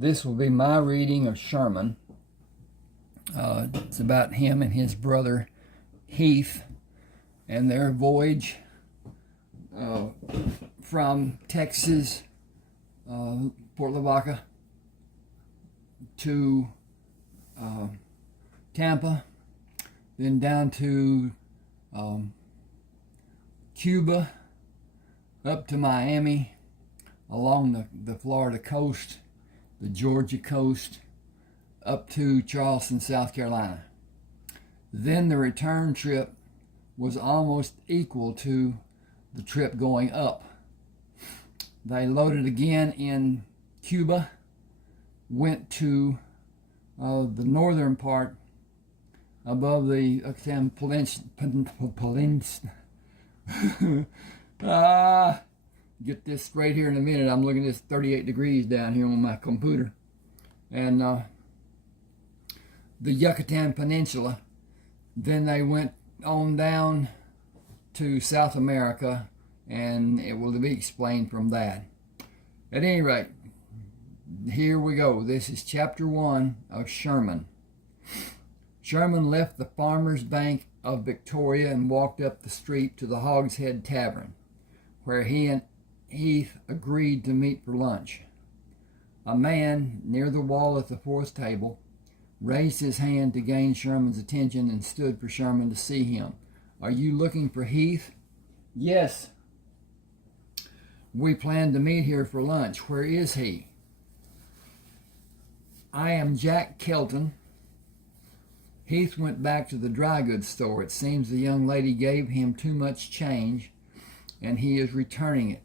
This will be my reading of Sherman. It's about him and his brother Heath and their voyage from Texas, Port Lavaca, to Tampa, then down to Cuba, up to Miami, along the Florida coast, the Georgia coast, up to Charleston, South Carolina. Then the return trip was almost equal to the trip going up. They loaded again in Cuba, went to the northern part above the get this straight here in a minute. I'm looking at this 38 degrees down here on my computer. And the Yucatan Peninsula. Then they went on down to South America, and it will be explained from that. At any rate, here we go. This is chapter 1 of Sherman. Sherman left the Farmers' Bank of Victoria and walked up the street to the Hogshead Tavern, where he and Heath agreed to meet for lunch. A man near the wall at the fourth table raised his hand to gain Sherman's attention and stood for Sherman to see him. "Are you looking for Heath?" "Yes. We planned to meet here for lunch. Where is he?" "I am Jack Kelton." Heath went back to the dry goods store. It seems the young lady gave him too much change, and he is returning it.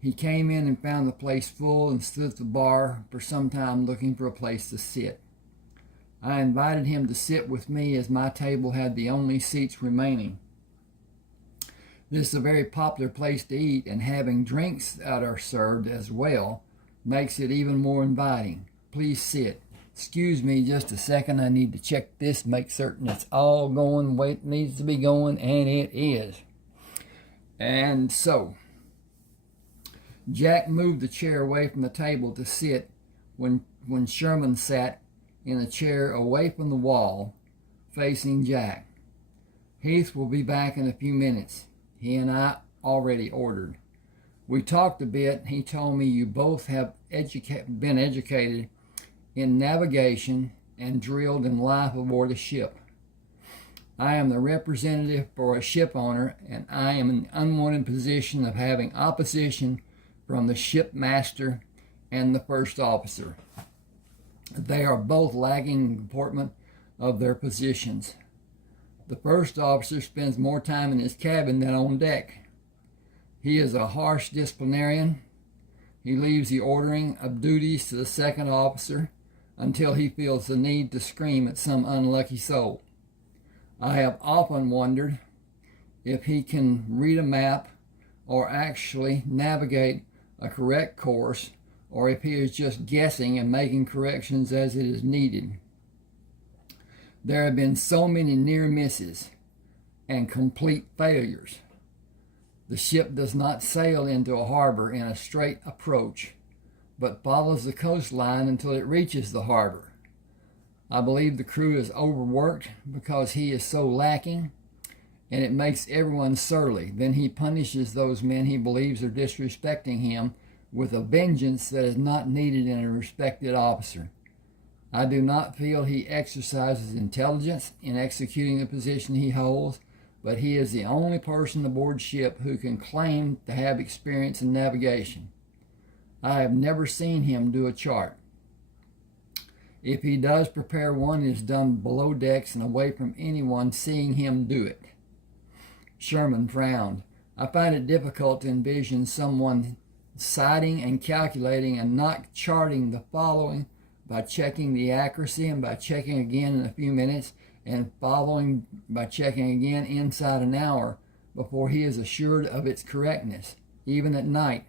He came in and found the place full and stood at the bar for some time looking for a place to sit. I invited him to sit with me as my table had the only seats remaining. This is a very popular place to eat, and having drinks that are served as well makes it even more inviting. Please sit. Excuse me just a second. I need to check this, make certain it's all going the way it needs to be going, and it is. And so, Jack moved the chair away from the table to sit when Sherman sat in a chair away from the wall, facing Jack. "Heath will be back in a few minutes. He and I already ordered. We talked a bit. He told me you both have been educated in navigation and drilled in life aboard a ship. I am the representative for a ship owner, and I am in the unwanted position of having opposition from the shipmaster and the first officer. They are both lacking in deportment of their positions. The first officer spends more time in his cabin than on deck. He is a harsh disciplinarian. He leaves the ordering of duties to the second officer until he feels the need to scream at some unlucky soul. I have often wondered if he can read a map or actually navigate a correct course, or if he is just guessing and making corrections as it is needed. There have been so many near misses and complete failures. The ship does not sail into a harbor in a straight approach, but follows the coastline until it reaches the harbor. I believe the crew is overworked because he is so lacking, and it makes everyone surly. Then he punishes those men he believes are disrespecting him with a vengeance that is not needed in a respected officer. I do not feel he exercises intelligence in executing the position he holds, but he is the only person aboard ship who can claim to have experience in navigation. I have never seen him do a chart. If he does prepare one, it is done below decks and away from anyone seeing him do it." Sherman frowned. "I find it difficult to envision someone citing and calculating and not charting the following by checking the accuracy and by checking again in a few minutes and following by checking again inside an hour before he is assured of its correctness, even at night.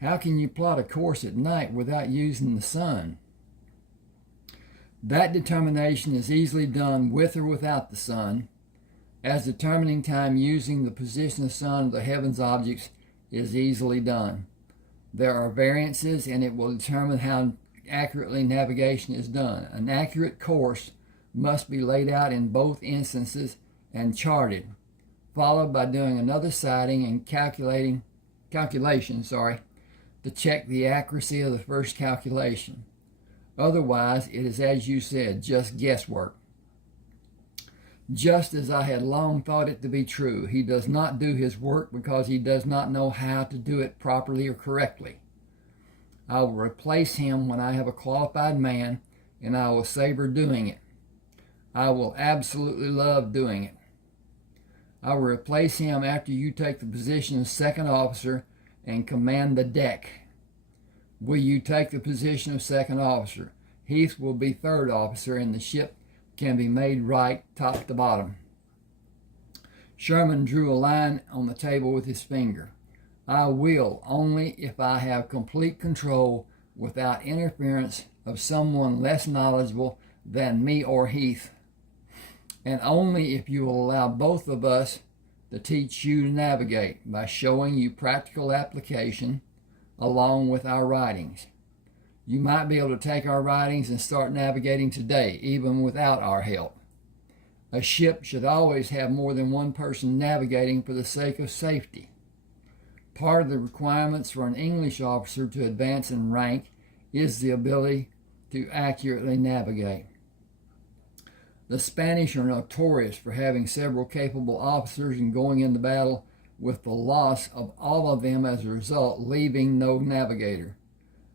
How can you plot a course at night without using the sun?" "That determination is easily done with or without the sun, as determining time using the position of the sun of the heavens objects is easily done. There are variances, and it will determine how accurately navigation is done. An accurate course must be laid out in both instances and charted, followed by doing another sighting and calculation to check the accuracy of the first calculation. Otherwise, it is, as you said, just guesswork. Just as I had long thought it to be true, he does not do his work because he does not know how to do it properly or correctly. I will replace him when I have a qualified man, and I will savor doing it. I will absolutely love doing it. I will replace him after you take the position of second officer and command the deck. Will you take the position of second officer? Heath will be third officer, and the ship can be made right top to bottom. Sherman drew a line on the table with his finger. I will only if I have complete control without interference of someone less knowledgeable than me or Heath, and only if you will allow both of us to teach you to navigate by showing you practical application along with our writings. You might be able to take our writings and start navigating today, even without our help. A ship should always have more than one person navigating for the sake of safety. Part of the requirements for an English officer to advance in rank is the ability to accurately navigate. The Spanish are notorious for having several capable officers and going into battle with the loss of all of them as a result, leaving no navigator.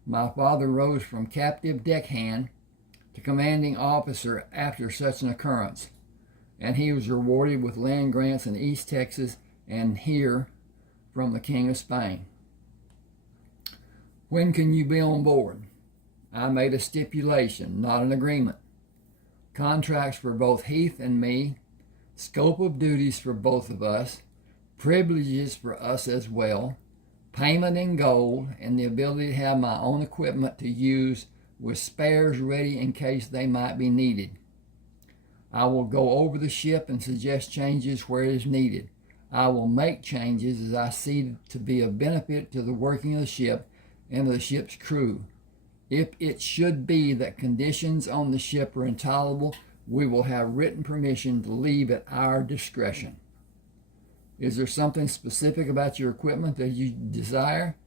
My father rose from captive deckhand to commanding officer after such an occurrence, and he was rewarded with land grants in East Texas and here from the King of Spain. When can you be on board? I made a stipulation, not an agreement. Contracts for both Heath and me, scope of duties for both of us, privileges for us as well, payment in gold, and the ability to have my own equipment to use with spares ready in case they might be needed. I will go over the ship and suggest changes where it is needed. I will make changes as I see to be of benefit to the working of the ship and of the ship's crew. If it should be that conditions on the ship are intolerable, we will have written permission to leave at our discretion. Is there something specific about your equipment that you desire,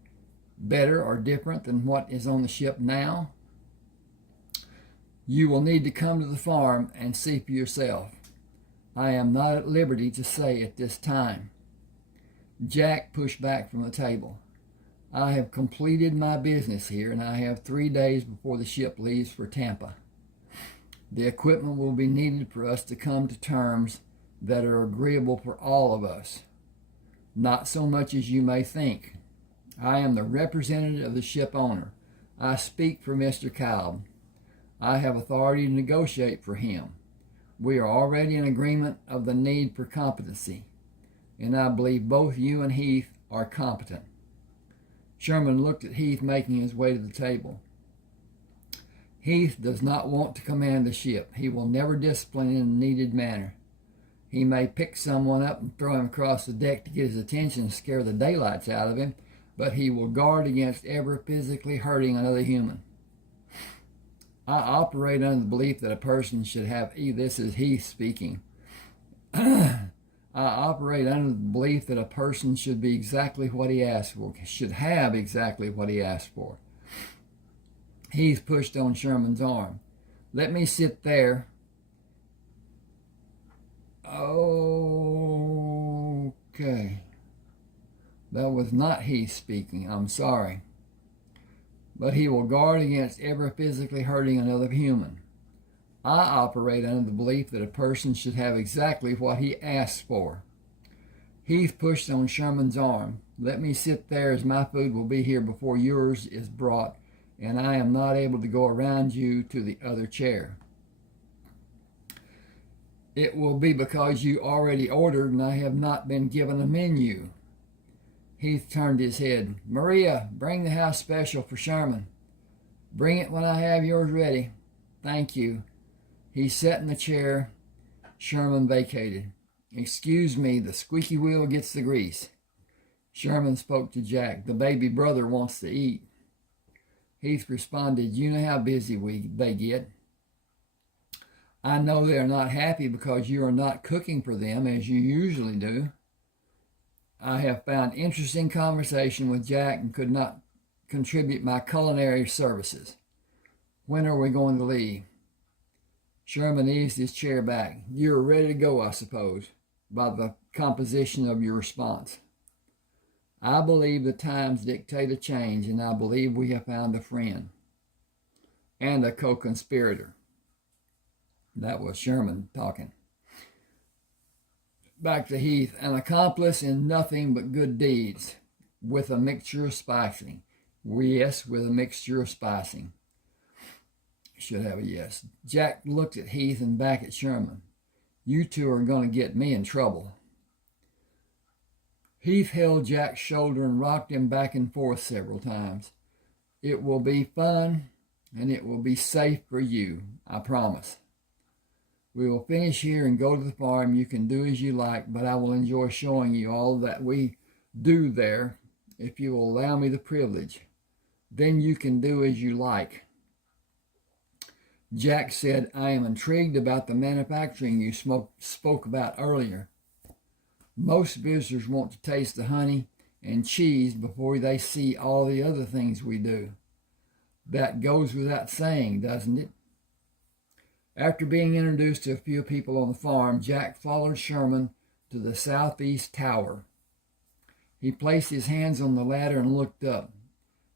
better or different than what is on the ship now? You will need to come to the farm and see for yourself. I am not at liberty to say at this time. Jack pushed back from the table. I have completed my business here, and I have 3 days before the ship leaves for Tampa. The equipment will be needed for us to come to terms that are agreeable for all of us. Not so much as you may think. I am the representative of the ship owner. I speak for Mr. Kalb. I have authority to negotiate for him. We are already in agreement of the need for competency, and I believe both you and Heath are competent. Sherman looked at Heath making his way to the table. Heath does not want to command the ship. He will never discipline in a needed manner. He may pick someone up and throw him across the deck to get his attention and scare the daylights out of him, but he will guard against ever physically hurting another human. I operate under the belief that a person should have, this is Heath speaking. I operate under the belief that a person should be exactly what he asked for, should have exactly what he asked for. Heath pushed on Sherman's arm. Let me sit there. Okay. That was not Heath speaking. I'm sorry. But he will guard against ever physically hurting another human. I operate under the belief that a person should have exactly what he asks for. Heath pushed on Sherman's arm. Let me sit there, as my food will be here before yours is brought, and I am not able to go around you to the other chair. It will be because you already ordered and I have not been given a menu. Heath turned his head. Maria, bring the house special for Sherman. Bring it when I have yours ready. Thank you. He sat in the chair Sherman vacated. Excuse me, the squeaky wheel gets the grease. Sherman spoke to Jack. "The baby brother wants to eat." Heath responded, "You know how busy they get. I know they are not happy because you are not cooking for them as you usually do. I have found interesting conversation with Jack and could not contribute my culinary services. When are we going to leave?" Sherman eased his chair back. "You are ready to go, I suppose, by the composition of your response." "I believe the times dictate a change, and I believe we have found a friend and a co-conspirator." That was Sherman talking. Back to Heath. "An accomplice in nothing but good deeds, with a mixture of spicing." Yes, with a mixture of spicing. Should have a yes. Jack looked at Heath and back at Sherman. "You two are going to get me in trouble." Heath held Jack's shoulder and rocked him back and forth several times. "It will be fun, and it will be safe for you, I promise. We will finish here and go to the farm. You can do as you like, but I will enjoy showing you all that we do there, if you will allow me the privilege. Then you can do as you like." Jack said, "I am intrigued about the manufacturing you spoke about earlier. Most visitors want to taste the honey and cheese before they see all the other things we do. That goes without saying, doesn't it?" After being introduced to a few people on the farm, Jack followed Sherman to the southeast tower. He placed his hands on the ladder and looked up.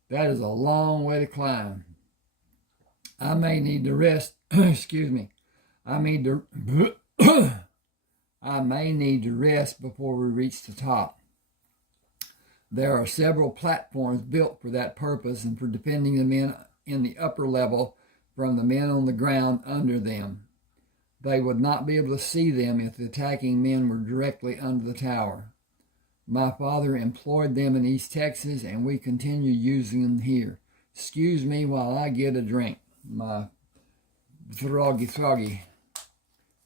"That is a long way to climb. I may need to rest." Excuse me. I may need to rest before we reach the top. There are several platforms built for that purpose and for defending the men in the upper level from the men on the ground under them. They would not be able to see them if the attacking men were directly under the tower. My father employed them in East Texas, and we continue using them here. Excuse me while I get a drink. My throggy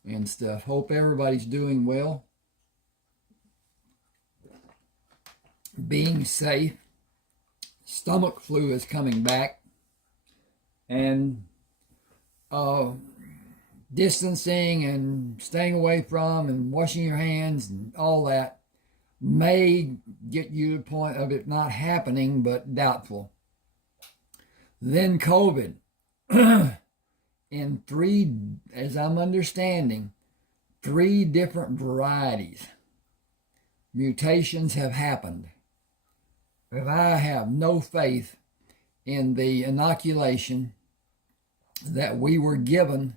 and stuff. Hope everybody's doing well, being safe. Stomach flu is coming back, and distancing and staying away from and washing your hands and all that may get you to the point of it not happening, but doubtful. Then COVID. In three, as I'm understanding, 3 different varieties. Mutations have happened. But I have no faith in the inoculation that we were given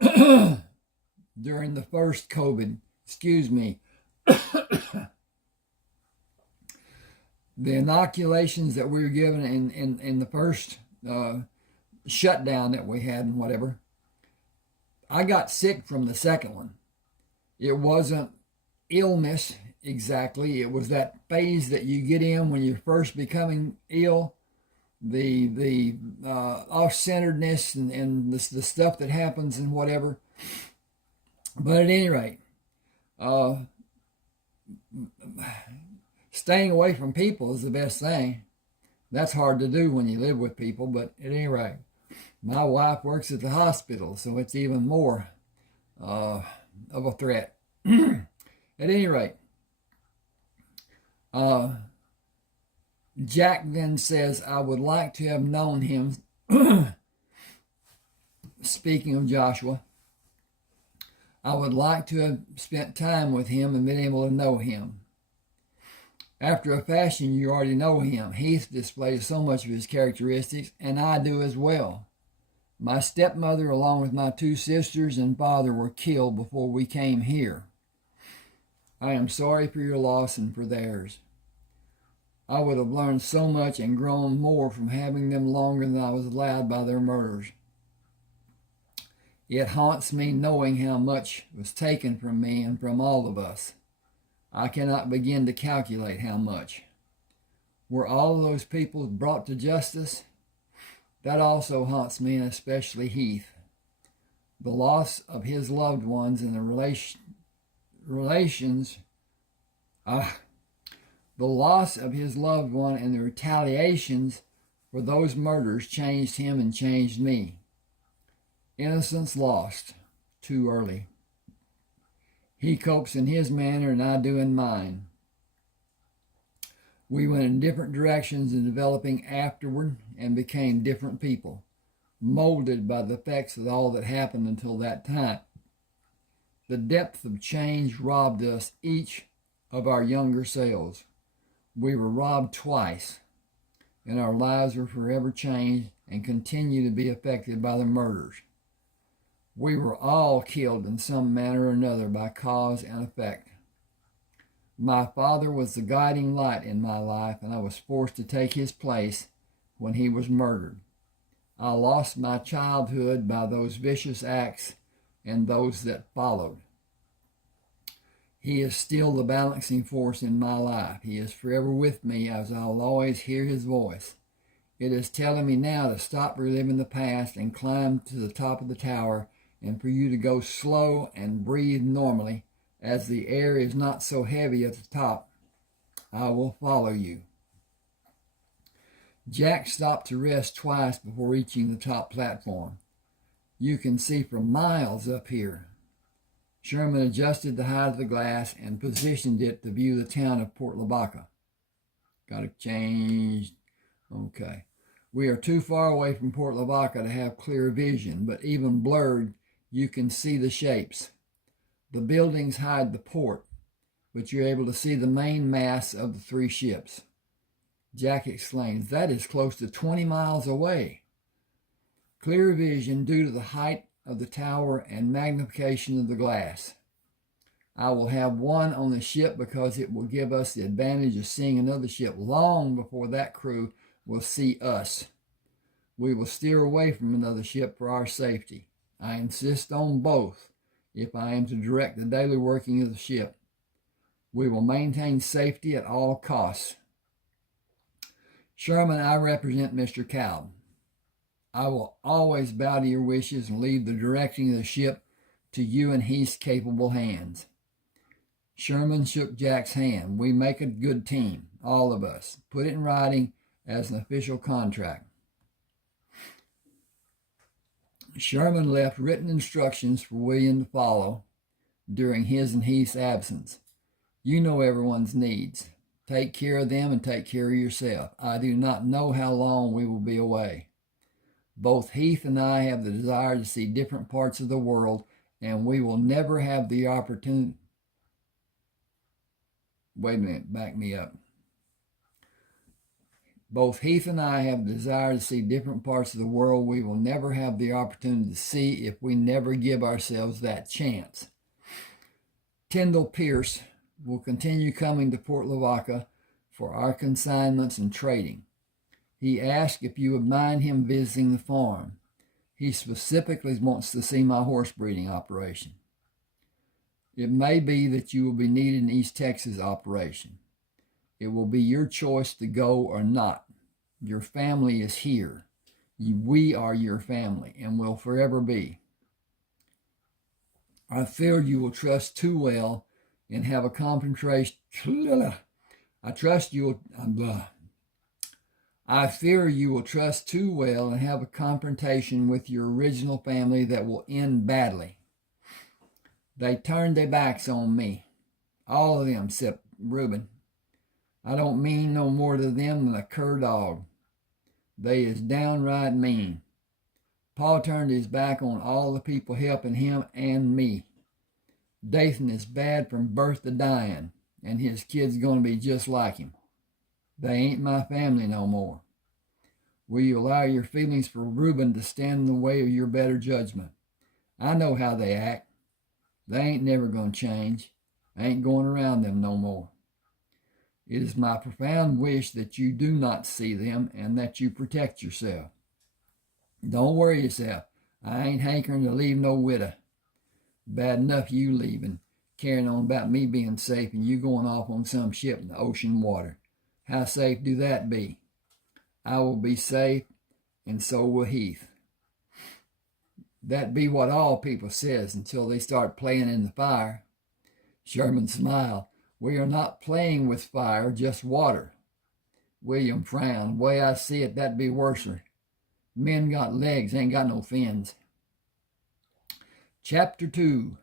during the first COVID. Excuse me. The inoculations that we were given in the first shutdown that we had and whatever. I got sick from the second one. It wasn't illness exactly. It was that phase that you get in when you're first becoming ill, the off-centeredness and the stuff that happens and whatever. But at any rate, staying away from people is the best thing. That's hard to do when you live with people, but at any rate, my wife works at the hospital, so it's even more of a threat. At any rate, Jack then says, "I would like to have known him," speaking of Joshua, "I would like to have spent time with him and been able to know him. After a fashion, you already know him. Heath displays so much of his characteristics, and I do as well. My stepmother, along with my 2 sisters and father, were killed before we came here. I am sorry for your loss and for theirs. I would have learned so much and grown more from having them longer than I was allowed by their murders. It haunts me knowing how much was taken from me and from all of us. I cannot begin to calculate how much. Were all those people brought to justice? That also haunts me, and especially Heath. The loss of his loved ones and the relations The loss of his loved one and the retaliations for those murders changed him and changed me. Innocence lost too early. He copes in his manner and I do in mine. We went in different directions in developing afterward and became different people, molded by the effects of all that happened until that time. The depth of change robbed us each of our younger selves. We were robbed twice, and our lives were forever changed and continue to be affected by the murders. We were all killed in some manner or another by cause and effect. My father was the guiding light in my life, and I was forced to take his place when he was murdered. I lost my childhood by those vicious acts and those that followed. He is still the balancing force in my life. He is forever with me as I'll always hear his voice. It is telling me now to stop reliving the past and climb to the top of the tower, and for you to go slow and breathe normally, as the air is not so heavy at the top. I will follow you. Jack stopped to rest twice before reaching the top platform. You can see for miles up here. Sherman adjusted the height of the glass and positioned it to view the town of Port Lavaca. Got to change. Okay. We are too far away from Port Lavaca to have clear vision, but even blurred, you can see the shapes. The buildings hide the port, but you're able to see the main mass of the three ships. Jack exclaims, "That is close to 20 miles away." Clear vision due to the height of the tower and magnification of the glass. I will have one on the ship because it will give us the advantage of seeing another ship long before that crew will see us. We will steer away from another ship for our safety. I insist on both if I am to direct the daily working of the ship. We will maintain safety at all costs. Sherman, I represent Mr. Cowden. I will always bow to your wishes and leave the directing of the ship to you and Heath's capable hands. Sherman shook Jack's hand. We make a good team, all of us. Put it in writing as an official contract. Sherman left written instructions for William to follow during his and Heath's absence. You know everyone's needs. Take care of them and take care of yourself. I do not know how long we will be away. Both Heath and I have the desire to see different parts of the world, and we will never have the opportunity. Wait a minute, back me up. Both Heath and I have the desire to see different parts of the world we will never have the opportunity to see if we never give ourselves that chance. Tyndall Pierce will continue coming to Port Lavaca for our consignments and trading. He asked if you would mind him visiting the farm. He specifically wants to see my horse breeding operation. It may be that you will be needed in East Texas operation. It will be your choice to go or not. Your family is here. We are your family and will forever be. I fear you will trust too well and have a confrontation. I fear you will trust too well and have a confrontation with your original family that will end badly. They turned their backs on me. All of them except Reuben. I don't mean no more to them than a cur dog. They is downright mean. Paul turned his back on all the people helping him and me. Dathan is bad from birth to dying, and his kid's going to be just like him. They ain't my family no more. Will you allow your feelings for Reuben to stand in the way of your better judgment? I know how they act. They ain't never going to change. I ain't going around them no more. It is my profound wish that you do not see them and that you protect yourself. Don't worry yourself. I ain't hankering to leave no widow. Bad enough you leaving, carrying on about me being safe and you going off on some ship in the ocean water. How safe do that be? I will be safe, and so will Heath. That be what all people says until they start playing in the fire. Sherman smiled. We are not playing with fire, just water. William frowned. Way I see it, that'd be worser. Men got legs, ain't got no fins. Chapter 2.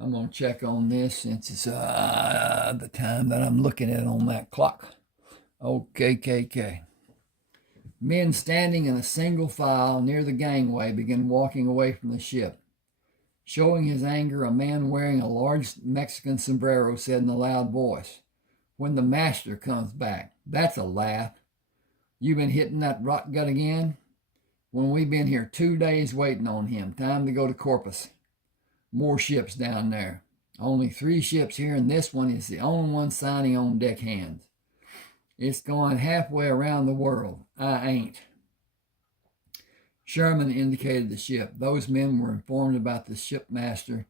I'm going to check on this since it's the time that I'm looking at on that clock. Okay. Men standing in a single file near the gangway began walking away from the ship. Showing his anger, a man wearing a large Mexican sombrero said in a loud voice, "When the master comes back." That's a laugh. You been hitting that rot gut again? When we've been here 2 days waiting on him. Time to go to Corpus. More ships down there. Only 3 ships here, and this one is the only one signing on deckhands. It's going halfway around the world. I ain't. Sherman indicated the ship. Those men were informed about the shipmaster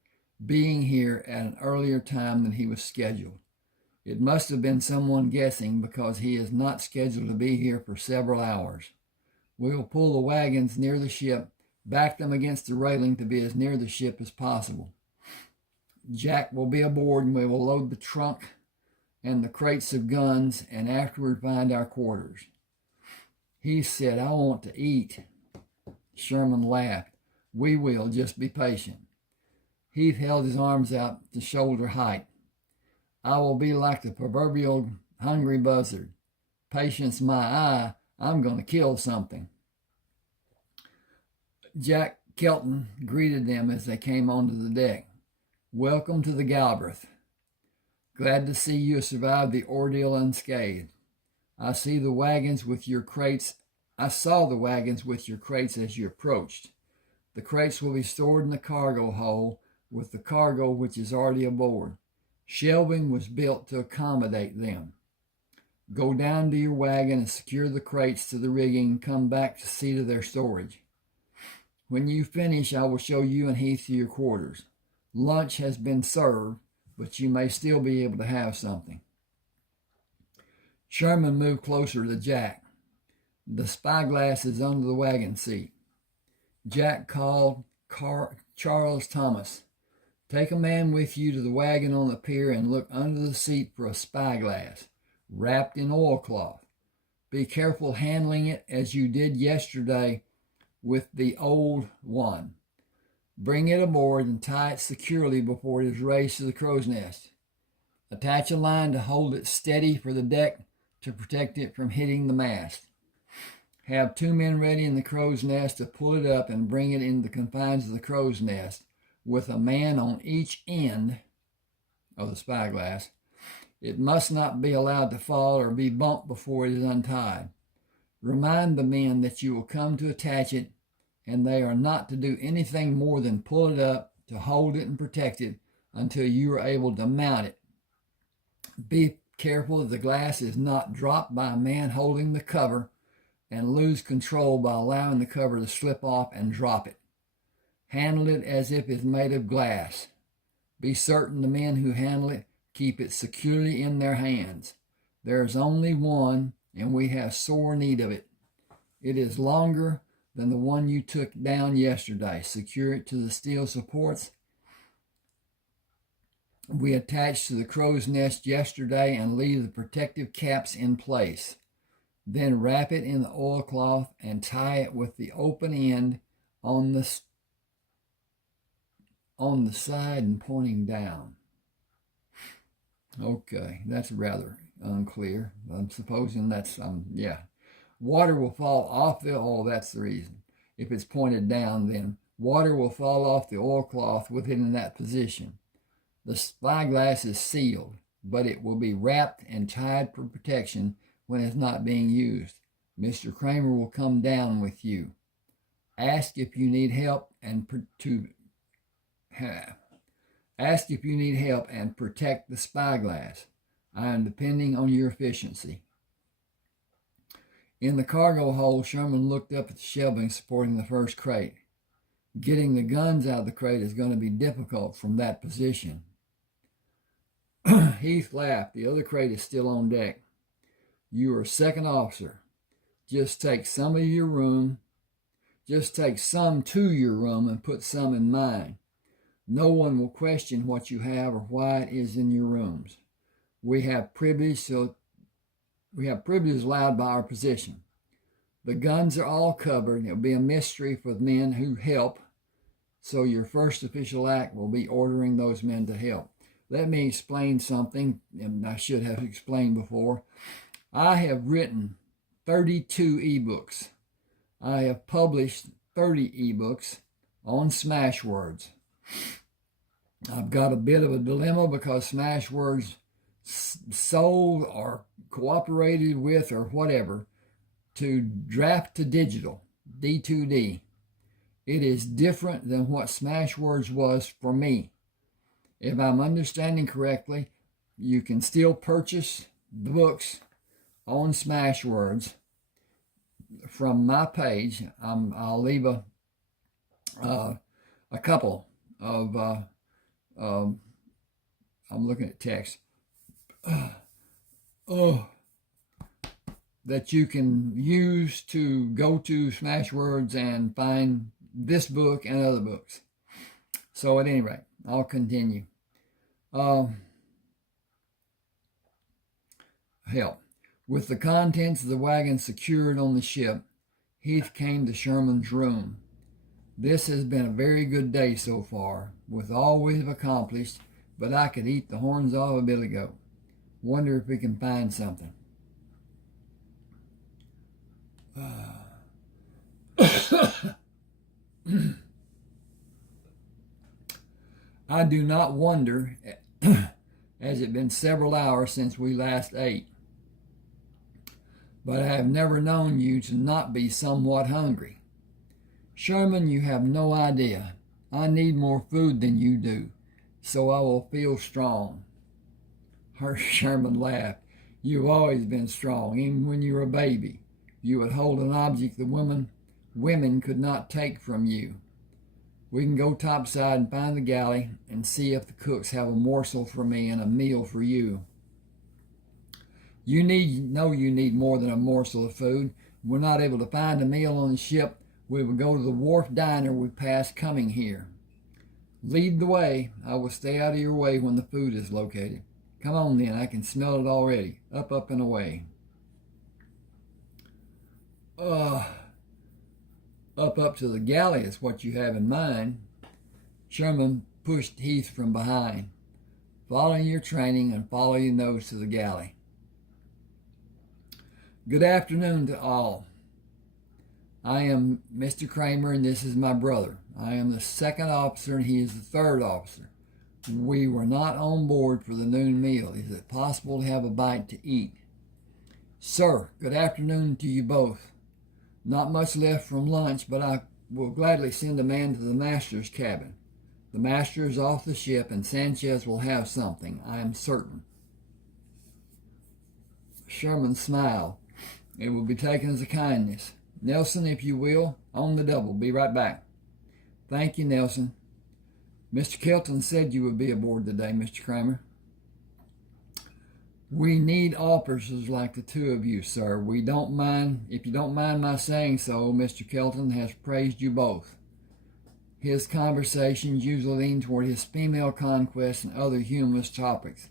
being here at an earlier time than he was scheduled. It must have been someone guessing, because he is not scheduled to be here for several hours. We will pull the wagons near the ship, back them against the railing to be as near the ship as possible. Jack will be aboard, and we will load the trunk and the crates of guns, and afterward find our quarters. He said, "I want to eat." Sherman laughed. "We will, just be patient." Heath held his arms out to shoulder height. "I will be like the proverbial hungry buzzard. Patience my eye, I'm going to kill something." Jack Kelton greeted them as they came onto the deck. "Welcome to the Galwerth. Glad to see you survived the ordeal unscathed. I saw the wagons with your crates as you approached. The crates will be stored in the cargo hold with the cargo which is already aboard. Shelving was built to accommodate them. Go down to your wagon and secure the crates to the rigging and come back to see to their storage. When you finish, I will show you and Heath to your quarters. Lunch has been served, but you may still be able to have something." Sherman moved closer to Jack. "The spyglass is under the wagon seat." Jack called Charles Thomas. "Take a man with you to the wagon on the pier and look under the seat for a spyglass, wrapped in oilcloth. Be careful handling it as you did yesterday with the old one. Bring it aboard and tie it securely before it is raised to the crow's nest. Attach a line to hold it steady for the deck to protect it from hitting the mast. Have 2 men ready in the crow's nest to pull it up and bring it into the confines of the crow's nest, with a man on each end of the spyglass. It must not be allowed to fall or be bumped before it is untied. Remind the men that you will come to attach it, and they are not to do anything more than pull it up to hold it and protect it until you are able to mount it. Be careful that the glass is not dropped by a man holding the cover and lose control by allowing the cover to slip off and drop it. Handle it as if it's made of glass. Be certain the men who handle it keep it securely in their hands. There is only one, and we have sore need of it. It is longer than the one you took down yesterday. Secure it to the steel supports we attached to the crow's nest yesterday and leave the protective caps in place. Then wrap it in the oilcloth and tie it with the open end on the side and pointing down." Okay, that's rather unclear. I'm supposing that's, Water will fall off the oil, that's the reason. If it's pointed down, then water will fall off the oilcloth with it in that position. The spyglass is sealed, but it will be wrapped and tied for protection when it's not being used. Mr. Kramer will come down with you. Ask if you need help and protect the spyglass. I am depending on your efficiency. In the cargo hold, Sherman looked up at the shelving supporting the first crate. Getting the guns out of the crate is going to be difficult from that position. Heath laughed. The other crate is still on deck. You are second officer. Just take some to your room and put some in mine. No one will question what you have or why it is in your rooms. We have privilege allowed by our position. The guns are all covered. It'll be a mystery for the men who help. So your first official act will be ordering those men to help. Let me explain something, and I should have explained before. I have written 32 ebooks. I have published 30 ebooks on Smashwords. I've got a bit of a dilemma because Smashwords sold or cooperated with or whatever to draft to digital, D2D. It is different than what Smashwords was for me. If I'm understanding correctly, you can still purchase the books on Smashwords from my page. I'll leave a couple of, I'm looking at text, that you can use to go to Smashwords and find this book and other books. So at any rate, I'll continue. Help. With the contents of the wagon secured on the ship, Heath came to Sherman's room. This has been a very good day so far, with all we've accomplished, but I could eat the horns off a billy goat. Wonder if we can find something. I do not wonder, as it been several hours since we last ate, but I have never known you to not be somewhat hungry. Sherman, you have no idea. I need more food than you do, so I will feel strong. Sherman laughed. You've always been strong, even when you were a baby. You would hold an object the women could not take from you. We can go topside and find the galley and see if the cooks have a morsel for me and a meal for you. You need more than a morsel of food. If we're not able to find a meal on the ship, we will go to the wharf diner we passed coming here. Lead the way. I will stay out of your way when the food is located. Come on then, I can smell it already. Up, and away. Up to the galley is what you have in mind. Sherman pushed Heath from behind. Follow your training and follow your nose to the galley. Good afternoon to all. I am Mr. Kramer and this is my brother. I am the second officer and he is the third officer. We were not on board for the noon meal. Is it possible to have a bite to eat? Sir, good afternoon to you both. Not much left from lunch, but I will gladly send a man to the master's cabin. The master is off the ship, and Sanchez will have something, I am certain. Sherman smiled. It will be taken as a kindness. Nelson, if you will, on the double. Be right back. Thank you, Nelson. Mr. Kelton said you would be aboard today, Mr. Kramer. We need officers like the two of you, sir. If you don't mind my saying so, Mr. Kelton has praised you both. His conversations usually lean toward his female conquest and other humorous topics,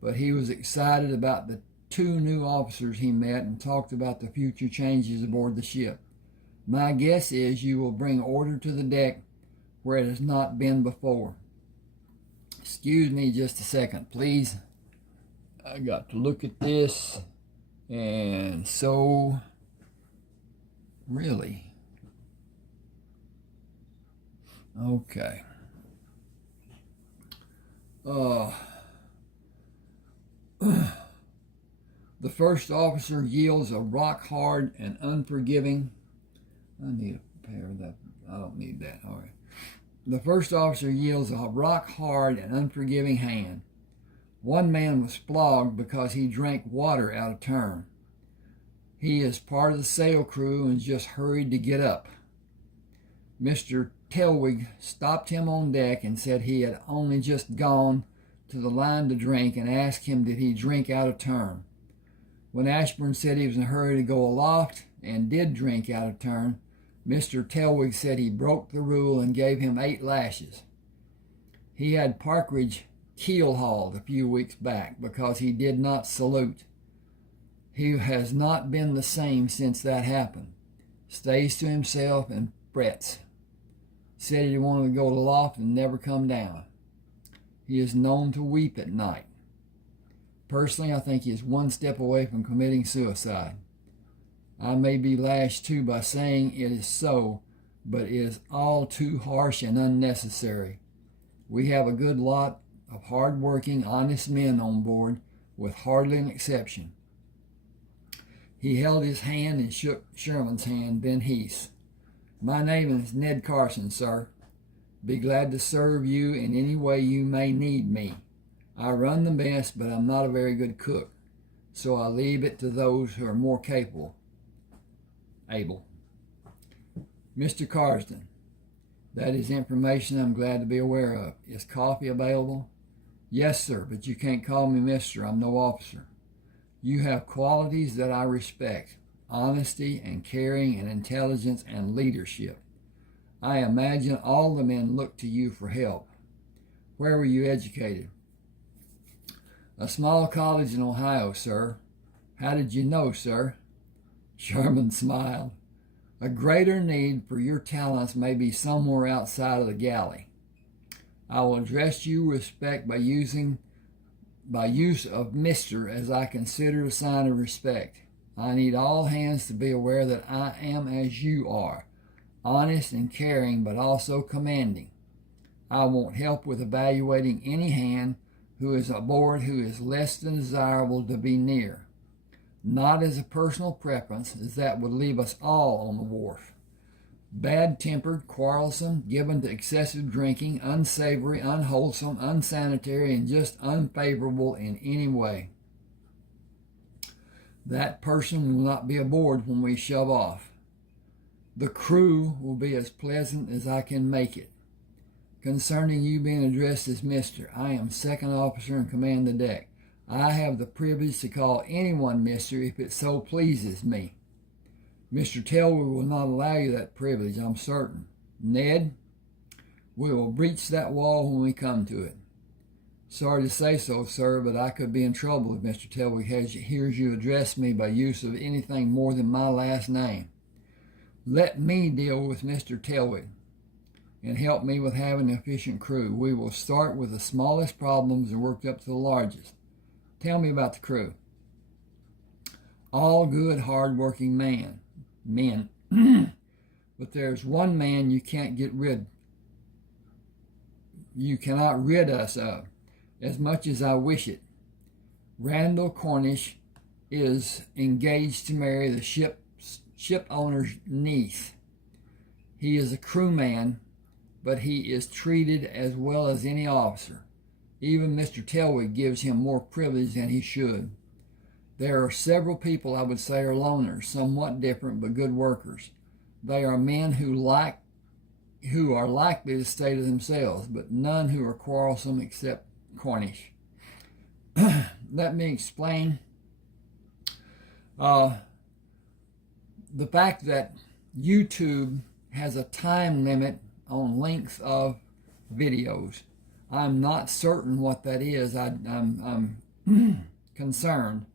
but he was excited about the two new officers he met and talked about the future changes aboard the ship. My guess is you will bring order to the deck where it has not been before. Excuse me just a second, please. I got to look at this, and so, really, okay. The first officer yields a rock-hard and unforgiving. I need a pair of that. I don't need that. All right. The first officer yields a rock-hard and unforgiving hand. One man was flogged because he drank water out of turn. He is part of the sail crew and just hurried to get up. Mr. Telwig stopped him on deck and said he had only just gone to the line to drink and asked him did he drink out of turn. When Ashburn said he was in a hurry to go aloft and did drink out of turn, Mr. Telwig said he broke the rule and gave him 8 lashes. He had Partridge keel-hauled a few weeks back because he did not salute. He has not been the same since that happened. Stays to himself and frets. Said he wanted to go to the loft and never come down. He is known to weep at night. Personally, I think he is one step away from committing suicide. I may be lashed too by saying it is so, but it is all too harsh and unnecessary. We have a good lot of hard-working, honest men on board, with hardly an exception. He held his hand and shook Sherman's hand, then Heath's. My name is Ned Carson, sir. Be glad to serve you in any way you may need me. I run the mess, but I'm not a very good cook, so I leave it to those who are more able. Mr. Carsden, that is information I'm glad to be aware of. Is coffee available? Yes, sir, but you can't call me mister. I'm no officer. You have qualities that I respect: honesty and caring and intelligence and leadership. I imagine all the men look to you for help. Where were you educated? A small college in Ohio, sir. How did you know, sir? Sherman smiled. A greater need for your talents may be somewhere outside of the galley. I will address you with respect by use of Mr. as I consider a sign of respect. I need all hands to be aware that I am as you are, honest and caring, but also commanding. I want help with evaluating any hand who is aboard who is less than desirable to be near. Not as a personal preference, as that would leave us all on the wharf. Bad-tempered, quarrelsome, given to excessive drinking, unsavory, unwholesome, unsanitary, and just unfavorable in any way. That person will not be aboard when we shove off. The crew will be as pleasant as I can make it. Concerning you being addressed as Mr., I am second officer and command the deck. I have the privilege to call anyone Mr. if it so pleases me. Mr. Telwood will not allow you that privilege, I'm certain. Ned, we will breach that wall when we come to it. Sorry to say so, sir, but I could be in trouble if Mr. Telwood hears you address me by use of anything more than my last name. Let me deal with Mr. Telwood and help me with having an efficient crew. We will start with the smallest problems and work up to the largest. Tell me about the crew. All good, hard-working men. But there's one man you cannot rid us of, as much as I wish it. Randall Cornish is engaged to marry the ship owner's niece. He is a crewman, but he is treated as well as any officer. Even Mr. Telwood gives him more privilege than he should. There are several people I would say are loners, somewhat different but good workers. They are men who are likely to stay to themselves, but none who are quarrelsome except Cornish. Let me explain. The fact that YouTube has a time limit on length of videos. I'm not certain what that is. I'm concerned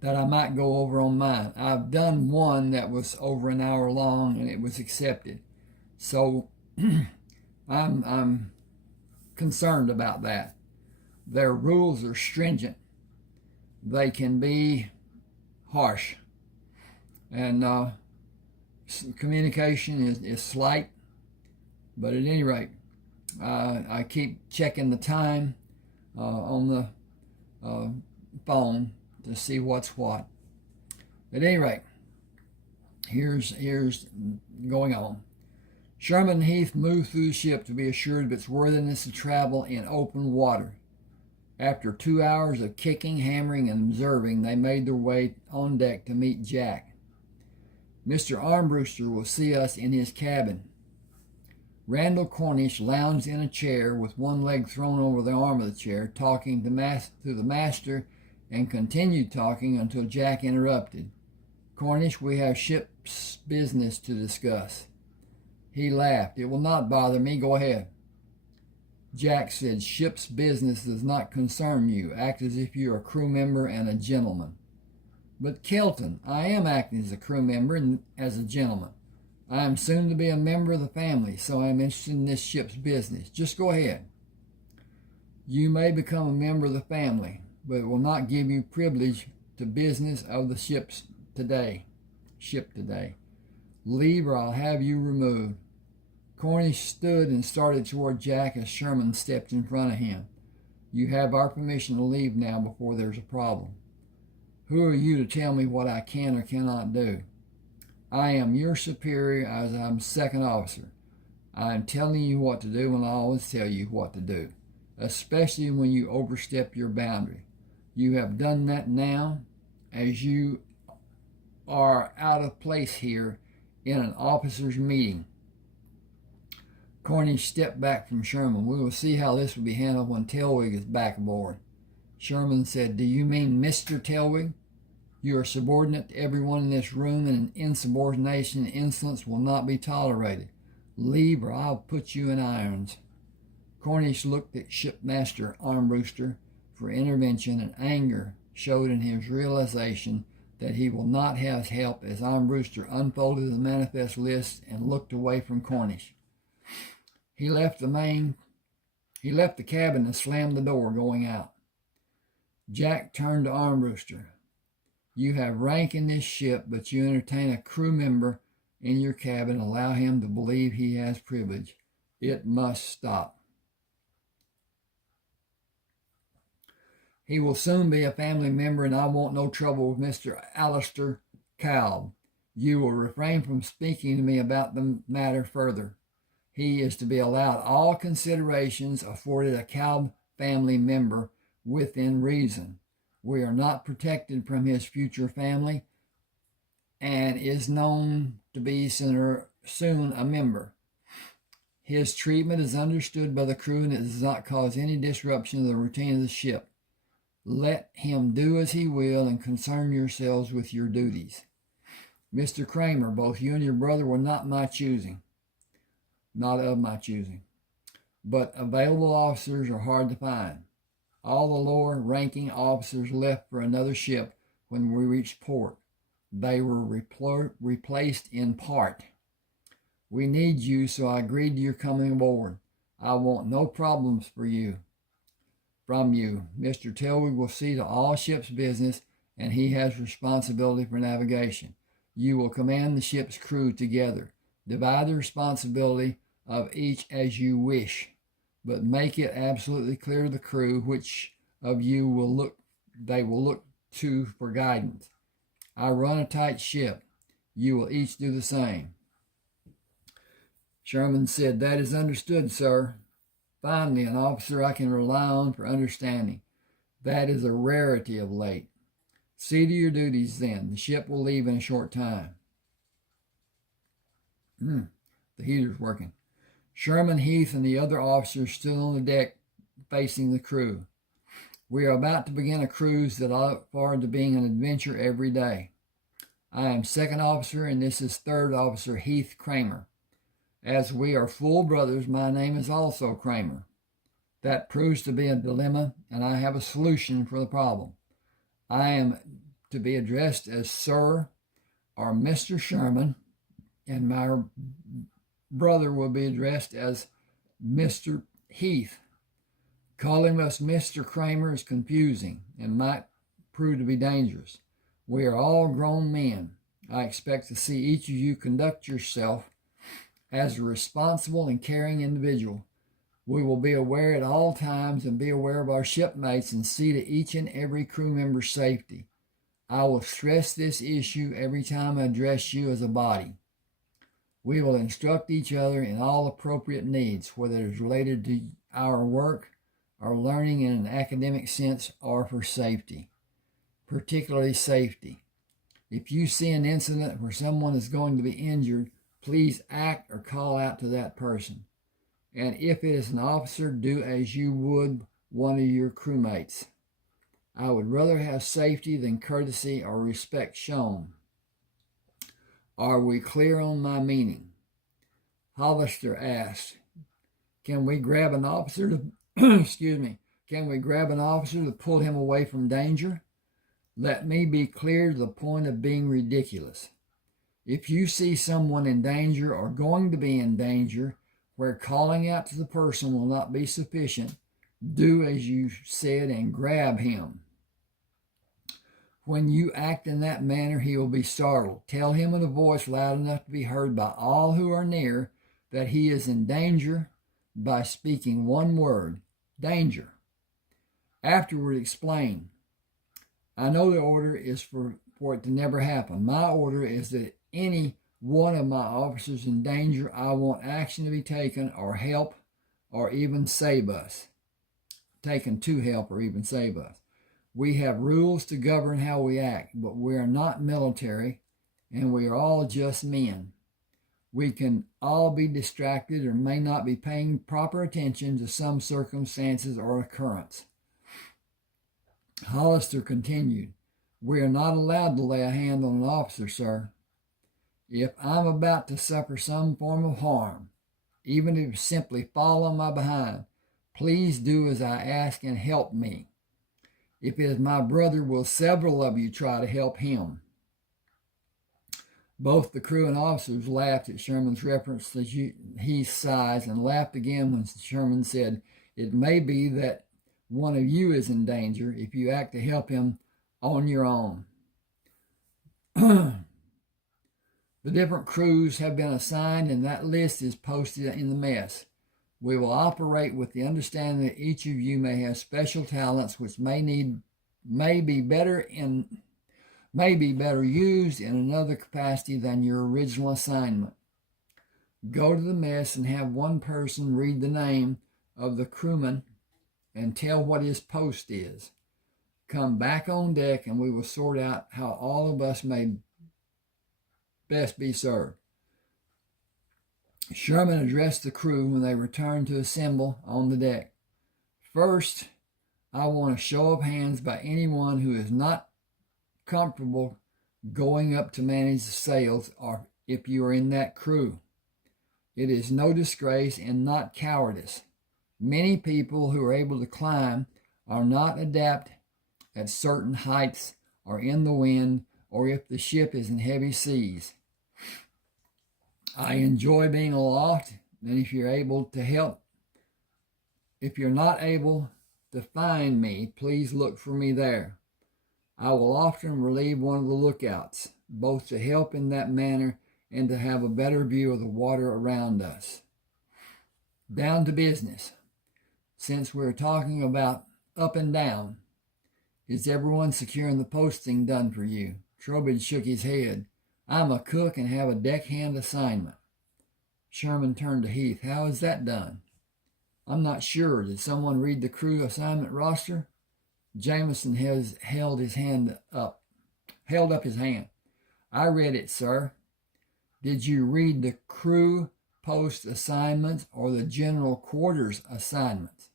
that I might go over on mine. I've done one that was over an hour long and it was accepted. So I'm concerned about that. Their rules are stringent. They can be harsh. And communication is slight. But at any rate, I keep checking the time on the phone to see what's what. At any rate, here's going on. Sherman and Heath moved through the ship to be assured of its worthiness to travel in open water. After 2 hours of kicking, hammering, and observing, they made their way on deck to meet Jack. Mr. Armbruster will see us in his cabin. Randall Cornish lounged in a chair with one leg thrown over the arm of the chair, talking to the master, and continued talking until Jack interrupted. Cornish, we have ship's business to discuss. He laughed. It will not bother me. Go ahead. Jack said, "Ship's business does not concern you. Act as if you are a crew member and a gentleman." "But Kelton, I am acting as a crew member and as a gentleman. I am soon to be a member of the family, so I am interested in this ship's business. Just go ahead." "You may become a member of the family, but it will not give you privilege to business of the ship today. Leave or I'll have you removed." Cornish stood and started toward Jack as Sherman stepped in front of him. "You have our permission to leave now before there's a problem." "Who are you to tell me what I can or cannot do?" "I am your superior as I'm second officer. I am telling you what to do, and I always tell you what to do, especially when you overstep your boundary. You have done that now, as you are out of place here in an officers' meeting." Cornish stepped back from Sherman. "We will see how this will be handled when Telwig is back aboard." Sherman said, "Do you mean Mr. Telwig? You are subordinate to everyone in this room, and insubordination and insolence will not be tolerated. Leave or I'll put you in irons." Cornish looked at Shipmaster Armbruster for intervention, and anger showed in his realization that he will not have help as Armbruster unfolded the manifest list and looked away from Cornish. He left the cabin and slammed the door, going out. Jack turned to Armbruster. "You have rank in this ship, but you entertain a crew member in your cabin and allow him to believe he has privilege. It must stop. He will soon be a family member, and I want no trouble with Mr. Alistair Calb. You will refrain from speaking to me about the matter further. He is to be allowed all considerations afforded a Calb family member within reason. We are not protected from his future family, and is known to be soon a member. His treatment is understood by the crew, and it does not cause any disruption of the routine of the ship. Let him do as he will, and concern yourselves with your duties. Mr. Kramer, both you and your brother were not of my choosing, but available officers are hard to find. All the lower ranking officers left for another ship when we reached port. They were replaced in part. We need you, so I agreed to your coming aboard. I want no problems from you. Mr. Telwig will see to all ship's business, and he has responsibility for navigation. You will command the ship's crew together. Divide the responsibility of each as you wish, but make it absolutely clear to the crew which of you they will look to for guidance. I run a tight ship. You will each do the same." Sherman said, "That is understood, sir. Finally, an officer I can rely on for understanding. That is a rarity of late. See to your duties, then. The ship will leave in a short time." The heater's working. Sherman, Heath, and the other officers stood on the deck facing the crew. "We are about to begin a cruise that I look forward to being an adventure every day. I am second officer, and this is third officer Heath Kramer. As we are full brothers, my name is also Kramer. That proves to be a dilemma, and I have a solution for the problem. I am to be addressed as Sir or Mr. Sherman, and my brother will be addressed as Mr. Heath. Calling us Mr. Kramer is confusing and might prove to be dangerous. We are all grown men. I expect to see each of you conduct yourself as a responsible and caring individual. We will be aware at all times and be aware of our shipmates and see to each and every crew member's safety. I will stress this issue every time I address you as a body. We will instruct each other in all appropriate needs, whether it is related to our work or learning in an academic sense or for safety, particularly safety. If you see an incident where someone is going to be injured, please act or call out to that person. And if it is an officer, do as you would one of your crewmates. I would rather have safety than courtesy or respect shown. Are we clear on my meaning?" Hollister asked. Can we grab an officer to, excuse me, can we grab an officer to pull him away from danger? Let me be clear to the point of being ridiculous. If you see someone in danger or going to be in danger, where calling out to the person will not be sufficient, do as you said and grab him. When you act in that manner, he will be startled. Tell him in a voice loud enough to be heard by all who are near that he is in danger by speaking one word, danger. Afterward, explain. I know the order is for it to never happen. My order is that any one of my officers in danger, I want action to be taken or help or even save us. Taken to help or even save us. We have rules to govern how we act, but we are not military and we are all just men. We can all be distracted or may not be paying proper attention to some circumstances or occurrence. Hollister continued, we are not allowed to lay a hand on an officer, sir. If I'm about to suffer some form of harm, even if it's simply fall on my behind, please do as I ask and help me. If it is my brother, will several of you try to help him? Both the crew and officers laughed at Sherman's reference to Heath's size and laughed again when Sherman said, it may be that one of you is in danger if you act to help him on your own. The different crews have been assigned and that list is posted in the mess. We will operate with the understanding that each of you may have special talents which may be better used in another capacity than your original assignment. Go to the mess and have one person read the name of the crewman and tell what his post is. Come back on deck and we will sort out how all of us may best be served. Sherman addressed the crew when they returned to assemble on the deck. First, I want a show of hands by anyone who is not comfortable going up to manage the sails, or if you are in that crew. It is no disgrace and not cowardice. Many people who are able to climb are not adept at certain heights or in the wind or if the ship is in heavy seas. I enjoy being aloft, and if you're not able to find me, please look for me there. I will often relieve one of the lookouts, both to help in that manner and to have a better view of the water around us. Down to business. Since we're talking about up and down, is everyone securing the posting done for you? Trowbridge shook his head. I'm a cook and have a deckhand assignment. Sherman turned to Heath. How is that done? I'm not sure. Did someone read the crew assignment roster? Jameson has held up his hand. I read it, sir. Did you read the crew post assignments or the general quarters assignments?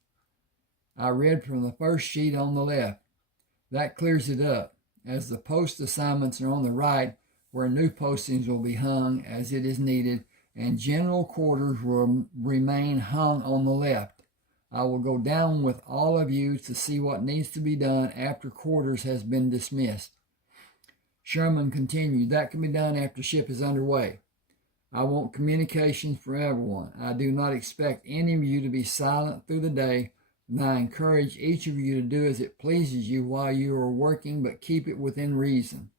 I read from the first sheet on the left. That clears it up, as the post assignments are on the right, where new postings will be hung as it is needed, and general quarters will remain hung on the left. I will go down with all of you to see what needs to be done after quarters has been dismissed. Sherman continued, that can be done after ship is underway. I want communications for everyone. I do not expect any of you to be silent through the day, and I encourage each of you to do as it pleases you while you are working, but keep it within reason.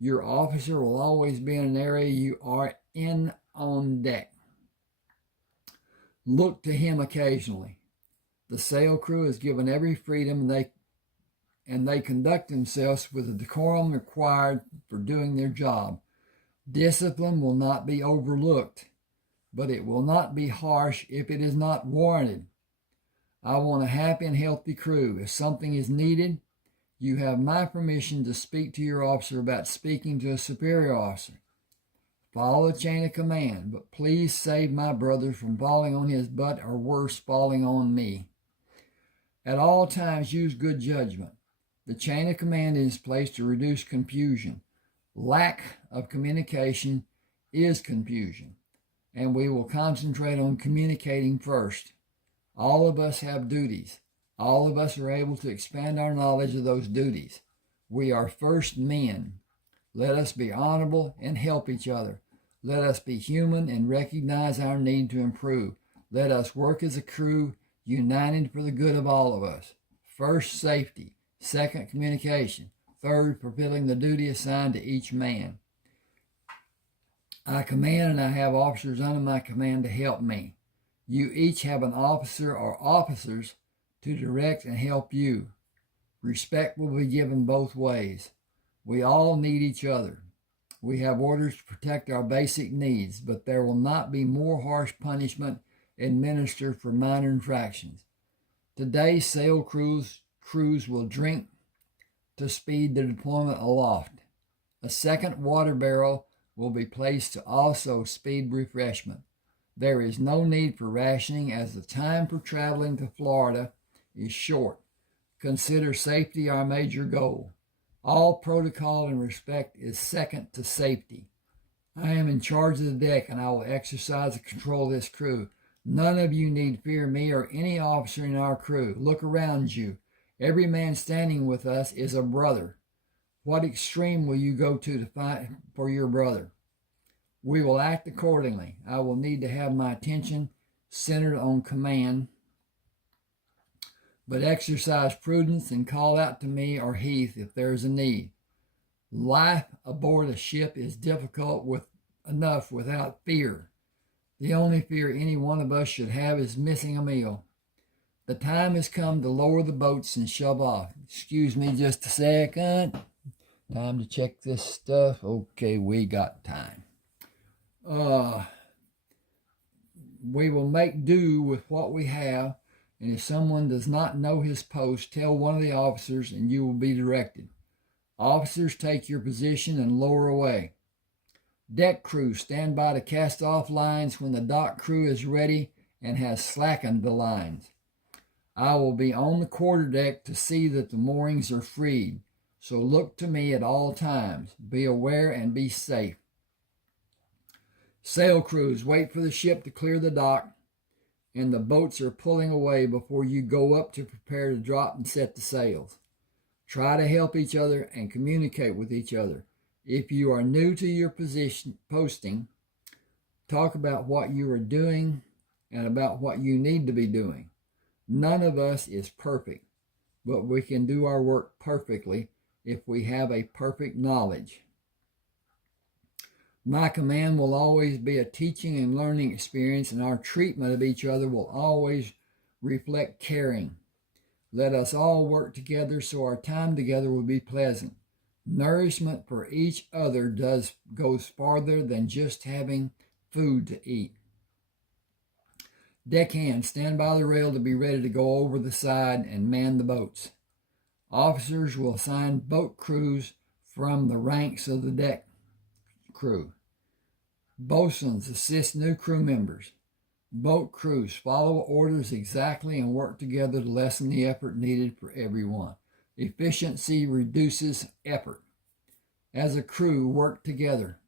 Your officer will always be in an area you are in on deck. Look to him occasionally. The sail crew is given every freedom and they conduct themselves with the decorum required for doing their job. Discipline will not be overlooked, but it will not be harsh if it is not warranted. I want a happy and healthy crew. If something is needed, you have my permission to speak to your officer about speaking to a superior officer. Follow the chain of command, but please save my brother from falling on his butt or worse, falling on me. At all times, use good judgment. The chain of command is placed to reduce confusion. Lack of communication is confusion. and we will concentrate on communicating first. All of us have duties. All of us are able to expand our knowledge of those duties. We are first men. Let us be honorable and help each other. Let us be human and recognize our need to improve. Let us work as a crew, united for the good of all of us. First, safety. Second, communication. Third, fulfilling the duty assigned to each man. I command and I have officers under my command to help me. You each have an officer or officers to direct and help you. Respect will be given both ways. We all need each other. We have orders to protect our basic needs, but there will not be more harsh punishment administered for minor infractions. Today, sail crews will drink to speed the deployment aloft. A second water barrel will be placed to also speed refreshment. There is no need for rationing as the time for traveling to Florida is short. Consider safety our major goal. All protocol and respect is second to safety. I am in charge of the deck and I will exercise and control this crew. None of you need fear me or any officer in our crew. Look around you. Every man standing with us is a brother. What extreme will you go to fight for your brother? We will act accordingly. I will need to have my attention centered on command, but exercise prudence and call out to me or Heath if there is a need. Life aboard a ship is difficult enough without fear. The only fear any one of us should have is missing a meal. The time has come to lower the boats and shove off. Excuse me just a second. Time to check this stuff. Okay, we got time. We will make do with what we have, and if someone does not know his post, tell one of the officers and you will be directed. Officers, take your position and lower away. Deck crew, stand by to cast off lines when the dock crew is ready and has slackened the lines. I will be on the quarterdeck to see that the moorings are freed, so look to me at all times. Be aware and be safe. Sail crews, wait for the ship to clear the dock, and the boats are pulling away before you go up to prepare to drop and set the sails. Try to help each other and communicate with each other. If you are new to your posting, talk about what you are doing and about what you need to be doing. None of us is perfect, but we can do our work perfectly if we have a perfect knowledge. My command will always be a teaching and learning experience, and our treatment of each other will always reflect caring. Let us all work together so our time together will be pleasant. Nourishment for each other goes farther than just having food to eat. Deckhands, stand by the rail to be ready to go over the side and man the boats. Officers will assign boat crews from the ranks of the deck crew. Boatswains, assist new crew members. Boat crews, follow orders exactly and work together to lessen the effort needed for everyone. Efficiency reduces effort. As a crew, work together.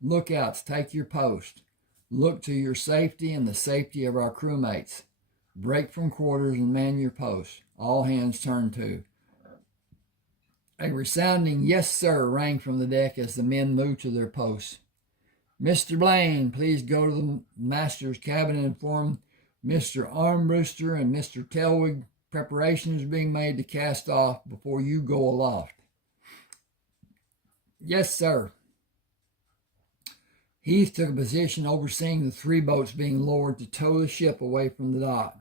Lookouts, take your post. Look to your safety and the safety of our crewmates. Break from quarters and man your post. All hands turn to. A resounding "Yes, sir" rang from the deck as the men moved to their posts. Mr. Blaine, please go to the master's cabin and inform Mr. Armbruster and Mr. Telwig preparations are being made to cast off before you go aloft. Yes, sir. Heath took a position overseeing the 3 boats being lowered to tow the ship away from the dock.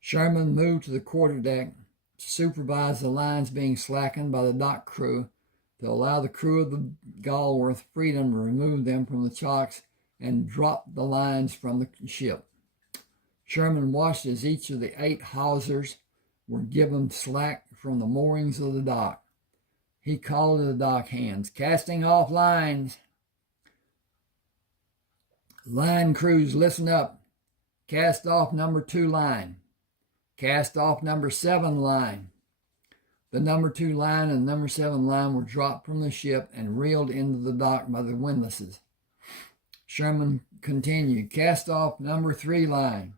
Sherman moved to the quarterdeck to supervise the lines being slackened by the dock crew to allow the crew of the Galwerth freedom to remove them from the chocks and drop the lines from the ship. Sherman watched as each of the 8 hawsers were given slack from the moorings of the dock. He called to the dock hands, "Casting off lines." Line crews, listen up. Cast off number 2 line. Cast off number 7 line. The number 2 line and number 7 line were dropped from the ship and reeled into the dock by the windlasses. Sherman continued, cast off number 3 line.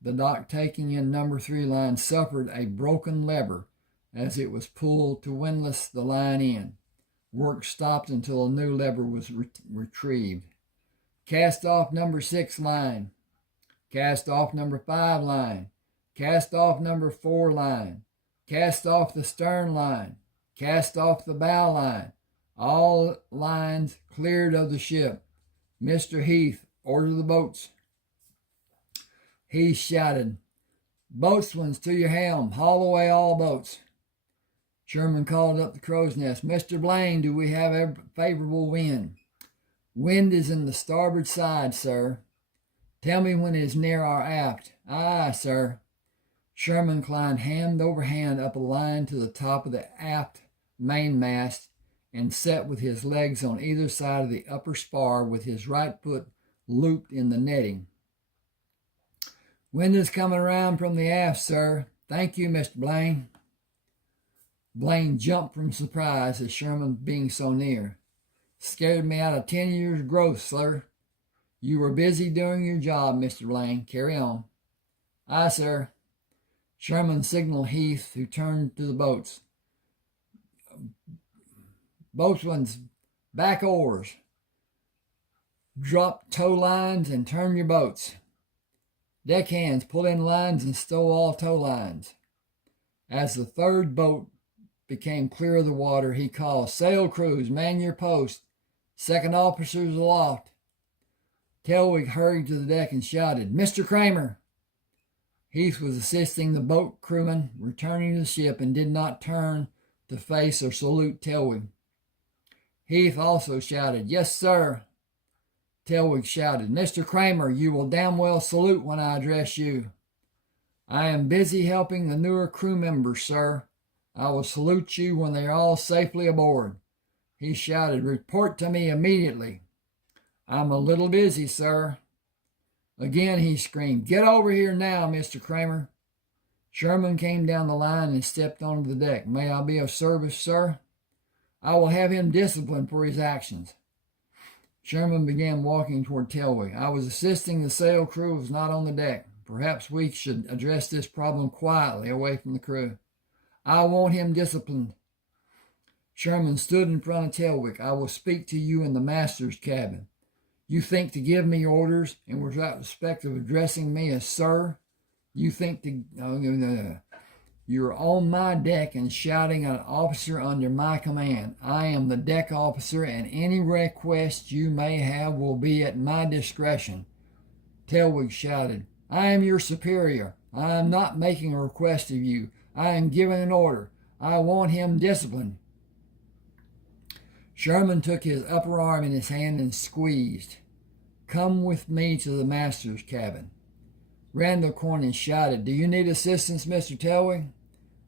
The dock taking in number 3 line suffered a broken lever as it was pulled to windlass the line in. Work stopped until a new lever was retrieved. Cast off number 6 line. Cast off number 5 line. Cast off number 4 line. Cast off the stern line. Cast off the bow line. All lines cleared of the ship. Mr. Heath, order the boats. Heath shouted, boatswains to your helm, haul away all boats. Sherman called up the crow's nest, Mr. Blaine, do we have a favorable wind? Wind is in the starboard side, sir. Tell me when it is near our aft. Aye, sir. Sherman climbed hand over hand up a line to the top of the aft mainmast and sat with his legs on either side of the upper spar with his right foot looped in the netting. Wind is coming around from the aft, sir. Thank you, Mr. Blaine. Blaine jumped from surprise at Sherman being so near. Scared me out of 10 years' growth, sir. You were busy doing your job, Mr. Blaine. Carry on. Aye, sir. Sherman signaled Heath, who turned to the boats. Boatswains, back oars. Drop tow lines and turn your boats. Deckhands, pull in lines and stow all tow lines. As the third boat became clear of the water, he called, sail crews, man your post. Second officers aloft. Telwig hurried to the deck and shouted, Mr. Kramer. Heath was assisting the boat crewman returning to the ship and did not turn to face or salute Telwig. Heath also shouted, yes, sir. Telwig shouted, Mr. Kramer, you will damn well salute when I address you. I am busy helping the newer crew members, sir. I will salute you when they are all safely aboard. He shouted, report to me immediately. I'm a little busy, sir. Again he screamed, get over here now, Mr. Kramer. Sherman came down the line and stepped onto the deck. May I be of service, sir? I will have him disciplined for his actions. Sherman began walking toward Telwig. I was assisting the sail crew, was not on the deck. Perhaps we should address this problem quietly away from the crew. I want him disciplined. Sherman stood in front of Telwig. I will speak to you in the master's cabin. You think to give me orders, and without respect of addressing me as sir, you think to... You're on my deck and shouting at an officer under my command. I am the deck officer, and any request you may have will be at my discretion. Telwig shouted, I am your superior. I am not making a request of you. I am giving an order. I want him disciplined. Sherman took his upper arm in his hand and squeezed. Come with me to the master's cabin. Randall Cornish shouted, do you need assistance, Mr. Telwig?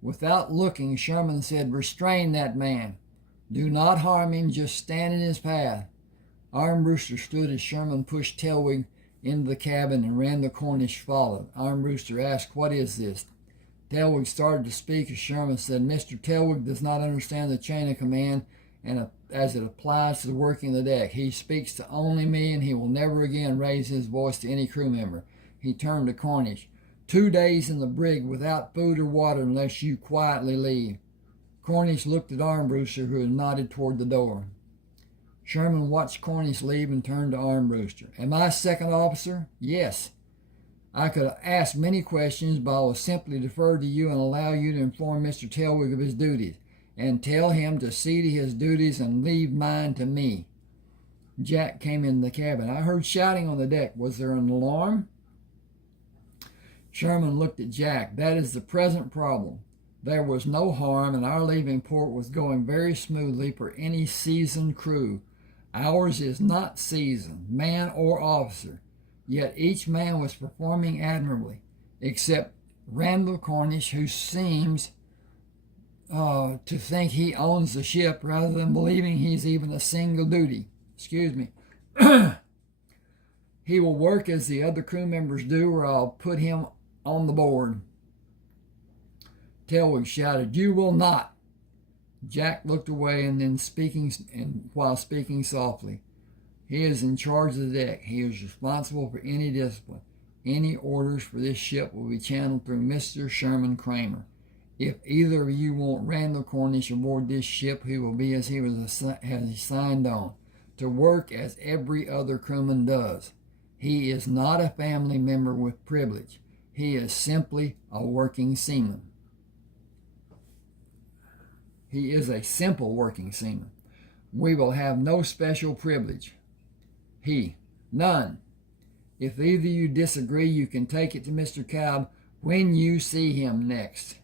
Without looking, Sherman said, restrain that man. Do not harm him, just stand in his path. Armbruster stood as Sherman pushed Telwig into the cabin and Randall Cornish followed. Armbruster asked, what is this? Telwig started to speak as Sherman said, Mr. Telwig does not understand the chain of command and as it applies to the working of the deck. He speaks to only me, and he will never again raise his voice to any crew member. He turned to Cornish. 2 days in the brig without food or water unless you quietly leave. Cornish looked at Armbruster, who had nodded toward the door. Sherman watched Cornish leave and turned to Armbruster. Am I second officer? Yes. I could ask many questions, but I will simply defer to you and allow you to inform Mr. Telwig of his duties, and tell him to see to his duties and leave mine to me. Jack came in the cabin. I heard shouting on the deck. Was there an alarm? Sherman looked at Jack. That is the present problem. There was no harm, and our leaving port was going very smoothly for any seasoned crew. Ours is not seasoned, man or officer. Yet each man was performing admirably, except Randall Cornish, who seems to think he owns the ship rather than believing he's even a single duty. Excuse me. He will work as the other crew members do, or I'll put him on the board. Telwig shouted, you will not. Jack looked away and then while speaking softly. He is in charge of the deck. He is responsible for any discipline. Any orders for this ship will be channeled through Mr. Sherman Kramer. If either of you want Randall Cornish aboard this ship, he will be as he signed on, to work as every other crewman does. He is not a family member with privilege. He is simply a working seaman. He is a simple working seaman. We will have no special privilege. None. If either of you disagree, you can take it to Mr. Cobb when you see him next.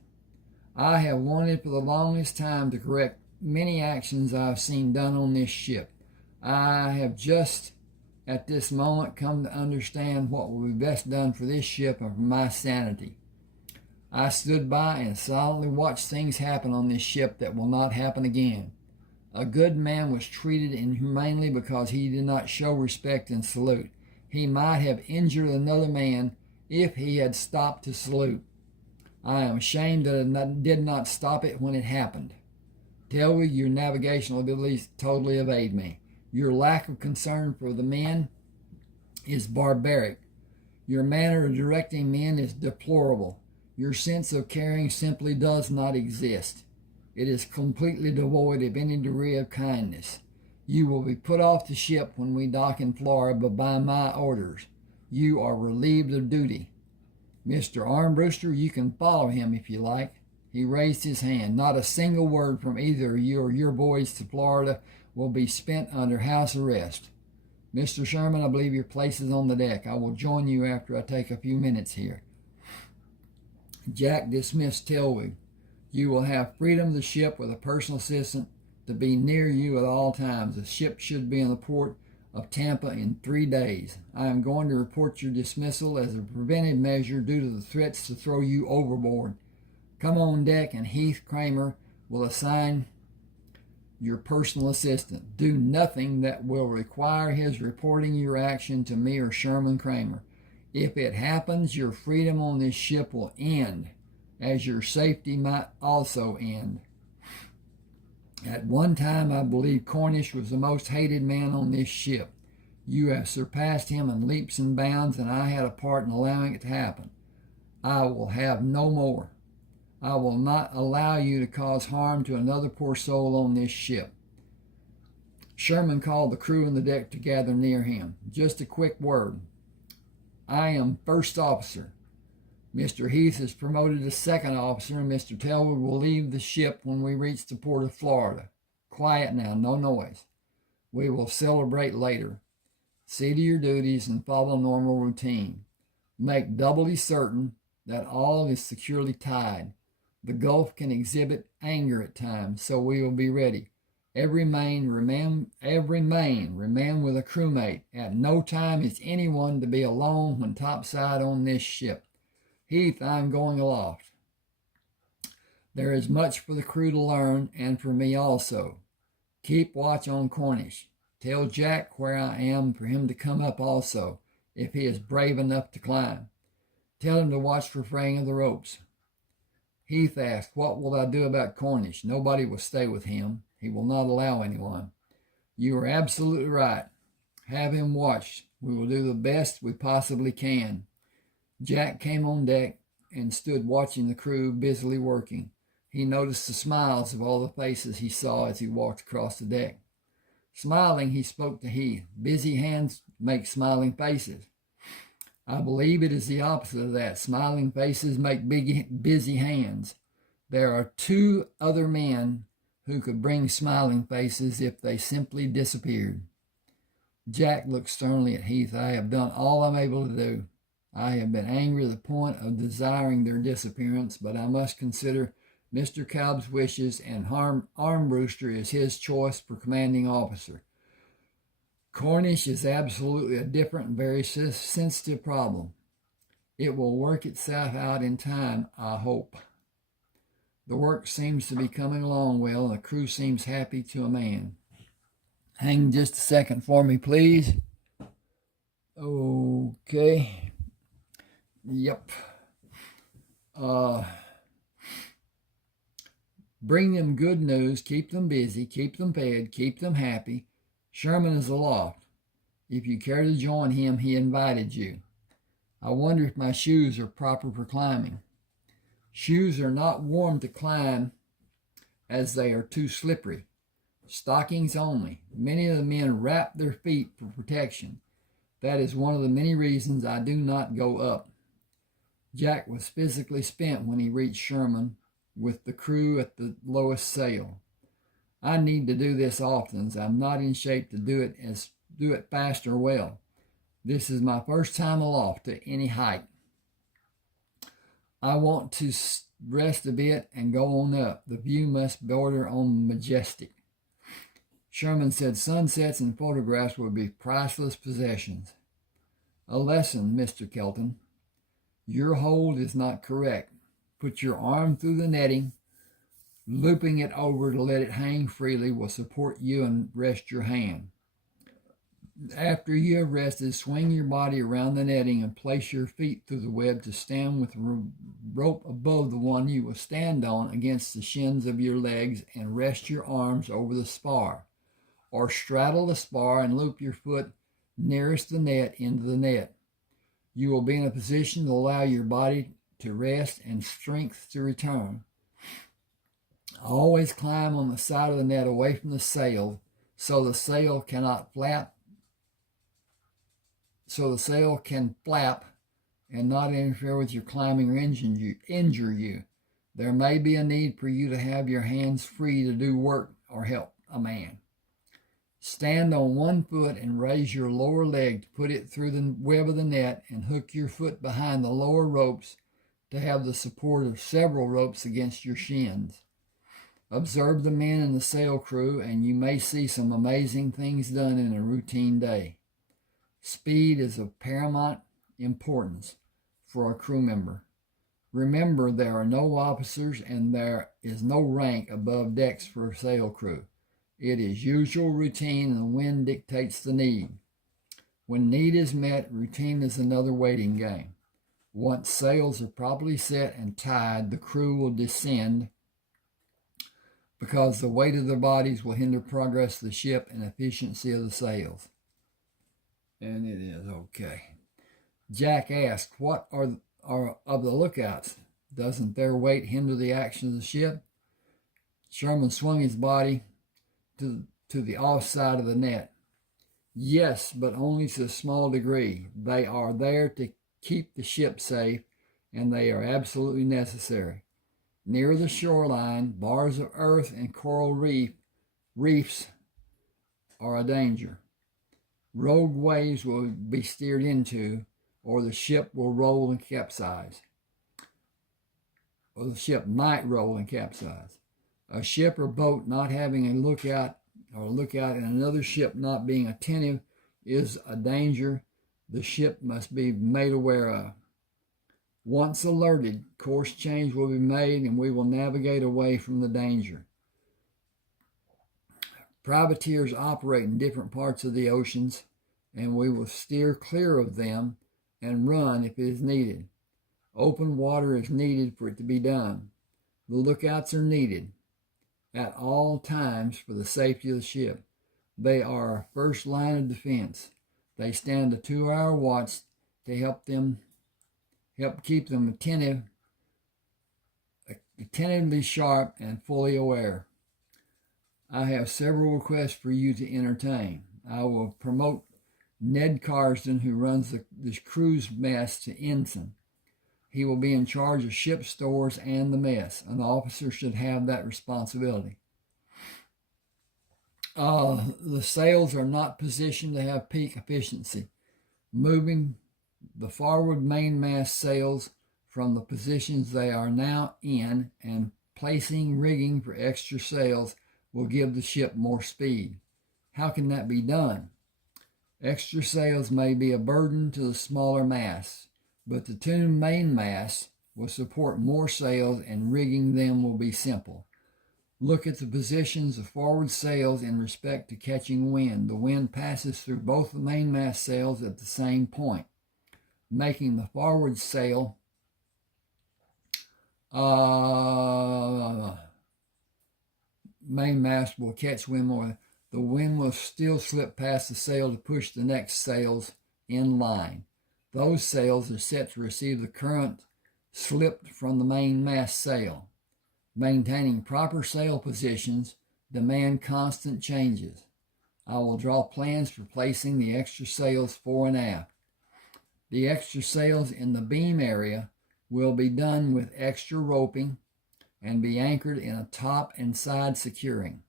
I have wanted for the longest time to correct many actions I have seen done on this ship. I have just at this moment come to understand what will be best done for this ship and for my sanity. I stood by and silently watched things happen on this ship that will not happen again. A good man was treated inhumanely because he did not show respect and salute. He might have injured another man if he had stopped to salute. I am ashamed that I did not stop it when it happened. Tell you, your navigational abilities totally evade me. Your lack of concern for the men is barbaric. Your manner of directing men is deplorable. Your sense of caring simply does not exist. It is completely devoid of any degree of kindness. You will be put off the ship when we dock in Florida by my orders. You are relieved of duty. Mr. Armbruster, you can follow him if you like. He raised his hand. Not a single word from either you or your boys to Florida will be spent under house arrest. Mr. Sherman, I believe your place is on the deck. I will join you after I take a few minutes here. Jack dismissed Telwig. You will have freedom of the ship with a personal assistant to be near you at all times. The ship should be in the port of Tampa in 3 days. I am going to report your dismissal as a preventive measure due to the threats to throw you overboard. Come on deck and Heath Kramer will assign your personal assistant. Do nothing that will require his reporting your action to me or Sherman Kramer. If it happens, your freedom on this ship will end, as your safety might also end. At one time, I believe Cornish was the most hated man on this ship. You have surpassed him in leaps and bounds, and I had a part in allowing it to happen. I will have no more. I will not allow you to cause harm to another poor soul on this ship. Sherman called the crew on the deck to gather near him. Just a quick word. I am first officer. Mr. Heath is promoted to second officer, and Mr. Telwood will leave the ship when we reach the port of Florida. Quiet now, no noise. We will celebrate later. See to your duties and follow normal routine. Make doubly certain that all is securely tied. The Gulf can exhibit anger at times, so we will be ready. Every man remain with a crewmate. At no time is anyone to be alone when topside on this ship. Heath, I am going aloft. There is much for the crew to learn, and for me also. Keep watch on Cornish. Tell Jack where I am for him to come up also, if he is brave enough to climb. Tell him to watch for fraying of the ropes. Heath asked, what will I do about Cornish? Nobody will stay with him. He will not allow anyone. You are absolutely right. Have him watched. We will do the best we possibly can. Jack came on deck and stood watching the crew busily working. He noticed the smiles of all the faces he saw as he walked across the deck. Smiling, he spoke to Heath. Busy hands make smiling faces. I believe it is the opposite of that. Smiling faces make busy hands. There are 2 other men who could bring smiling faces if they simply disappeared. Jack looked sternly at Heath. I have done all I'm able to do. I have been angry to the point of desiring their disappearance, but I must consider Mr. Cobb's wishes, and Armbruster is his choice for commanding officer. Cornish is absolutely a different and very sensitive problem. It will work itself out in time, I hope. The work seems to be coming along well, and the crew seems happy to a man. Hang just a second for me, please. Okay. Yep. Bring them good news, keep them busy, keep them fed, keep them happy. Sherman is aloft. If you care to join him, he invited you. I wonder if my shoes are proper for climbing. Shoes are not worn to climb as they are too slippery. Stockings only. Many of the men wrap their feet for protection. That is one of the many reasons I do not go up. Jack was physically spent when he reached Sherman with the crew at the lowest sail. I need to do this often, as I'm not in shape to do it fast or well. This is my first time aloft to any height. I want to rest a bit and go on up. The view must border on majestic. Sherman said sunsets and photographs would be priceless possessions. A lesson, Mr. Kelton. Your hold is not correct. Put your arm through the netting. Looping it over to let it hang freely will support you and rest your hand. After you have rested, swing your body around the netting and place your feet through the web to stand with the rope above the one you will stand on against the shins of your legs, and rest your arms over the spar. Or straddle the spar and loop your foot nearest the net into the net. You will be in a position to allow your body to rest and strength to return. Always climb on the side of the net away from the sail so the sail can flap and not interfere with your climbing or injure you. There may be a need for you to have your hands free to do work or help a man. Stand on one foot and raise your lower leg to put it through the web of the net, and hook your foot behind the lower ropes to have the support of several ropes against your shins. Observe the men in the sail crew, and you may see some amazing things done in a routine day. Speed is of paramount importance for a crew member. Remember, there are no officers and there is no rank above decks for a sail crew. It is usual routine, and the wind dictates the need. When need is met, routine is another waiting game. Once sails are properly set and tied, the crew will descend because the weight of their bodies will hinder progress of the ship and efficiency of the sails. And it is okay. Jack asked, what are of the lookouts? Doesn't their weight hinder the action of the ship? Sherman swung his body to the off side of the net. Yes, but only to a small degree. They are there to keep the ship safe, and they are absolutely necessary. Near the shoreline, bars of earth and coral reefs are a danger. Rogue waves will be steered into, or the ship will roll and capsize. Or the ship might roll and capsize. A ship or boat not having a lookout and another ship not being attentive is a danger the ship must be made aware of. Once alerted, course change will be made and we will navigate away from the danger. Privateers operate in different parts of the oceans, and we will steer clear of them and run if it is needed. Open water is needed for it to be done. The lookouts are needed at all times for the safety of the ship. They are our first line of defense. They stand a 2-hour watch to help keep them attentively sharp and fully aware. I have several requests for you to entertain. I will promote Ned Carsden, who runs the crew's mess, to ensign. He will be in charge of ship stores and the mess. An officer should have that responsibility. The sails are not positioned to have peak efficiency. Moving the forward mainmast sails from the positions they are now in and placing rigging for extra sails will give the ship more speed. How can that be done? Extra sails may be a burden to the smaller masts, but the two mainmasts will support more sails and rigging them will be simple. Look at the positions of forward sails in respect to catching wind. The wind passes through both the mainmast sails at the same point, making the forward sail mainmast will catch wind more. the wind will still slip past the sail to push the next sails in line. Those sails are set to receive the current slipped from the mainmast sail. Maintaining proper sail positions demand constant changes. I will draw plans for placing the extra sails fore and aft. The extra sails in the beam area will be done with extra roping and be anchored in a top and side securing.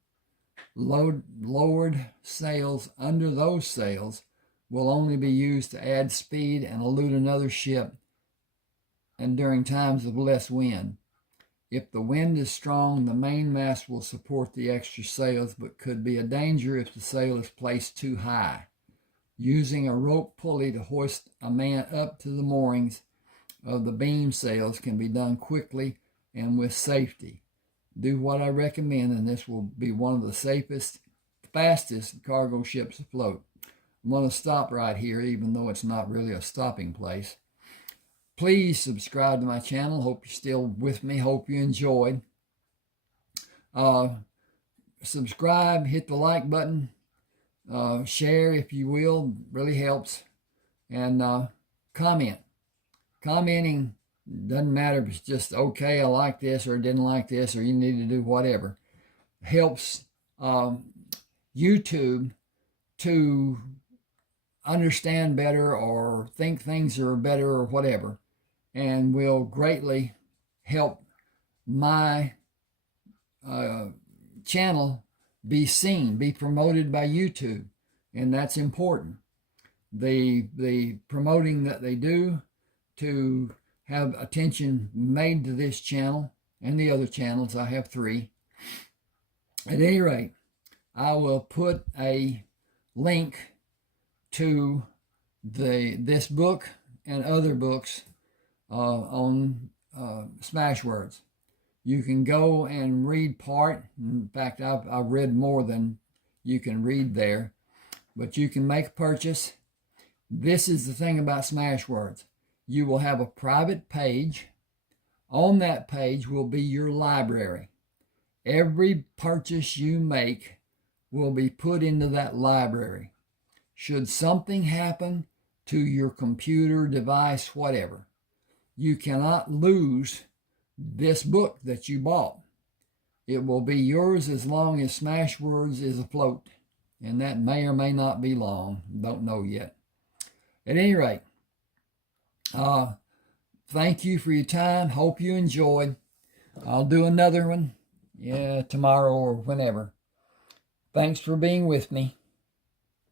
Lowered sails under those sails will only be used to add speed and elude another ship and during times of less wind. If the wind is strong, the mainmast will support the extra sails, but could be a danger if the sail is placed too high. Using a rope pulley to hoist a man up to the moorings of the beam sails can be done quickly and with safety. Do what I recommend, and this will be one of the safest, fastest cargo ships afloat. I'm going to stop right here, even though it's not really a stopping place. Please subscribe to my channel. Hope you're still with me. Hope you enjoyed. Subscribe, hit the like button, share if you will, really helps. And comment. Commenting doesn't matter if it's just okay, I like this, or didn't like this, or you need to do whatever. Helps YouTube to understand better or think things are better or whatever, and will greatly help my channel be seen, be promoted by YouTube, and that's important. The promoting that they do to have attention made to this channel and the other channels. I have 3. At any rate, I will put a link to this book and other books on Smashwords. You can go and read part. In fact, I've read more than you can read there, but you can make a purchase. This is the thing about Smashwords. You will have a private page. On that page will be your library. Every purchase you make will be put into that library. Should something happen to your computer, device, whatever, you cannot lose this book that you bought. It will be yours as long as Smashwords is afloat, and that may or may not be long. Don't know yet. At any rate, thank you for your time. Hope you enjoyed. I'll do another one tomorrow or whenever. Thanks for being with me.